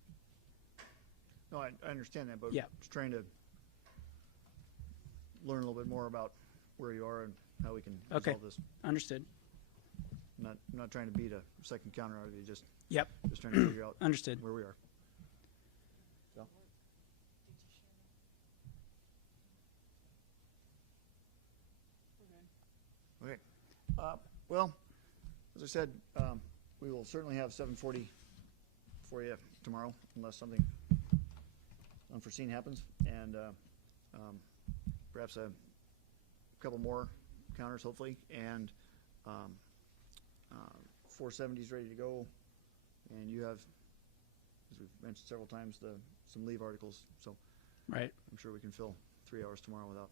No, I understand that, but yeah, just trying to learn a little bit more about where you are and how we can resolve this. Understood. I'm not trying to beat a second counter out of you, just trying to figure out Understood. where we are. So. Okay. Well, as I said, we will certainly have 7:40 for you tomorrow, unless something unforeseen happens, and perhaps a couple more counters, hopefully, and 470s ready to go, and you have, as we've mentioned several times, some leave articles. So, right, I'm sure we can fill 3 hours tomorrow without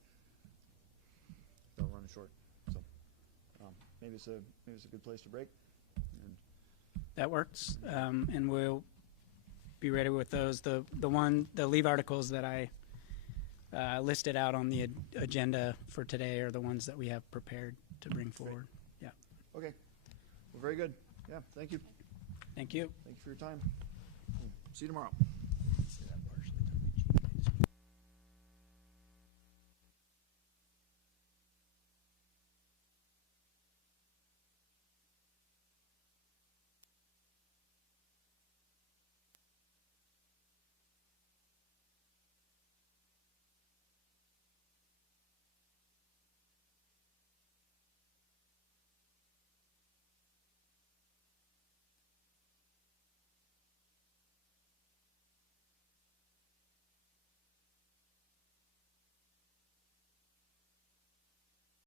running short. So maybe it's a good place to break. And That works, and we'll be ready with those. The leave articles that I listed out on the agenda for today are the ones that we have prepared to bring forward. Yeah. okay, well, very good. Yeah, thank you. Thank you. Thank you for your time. See you tomorrow.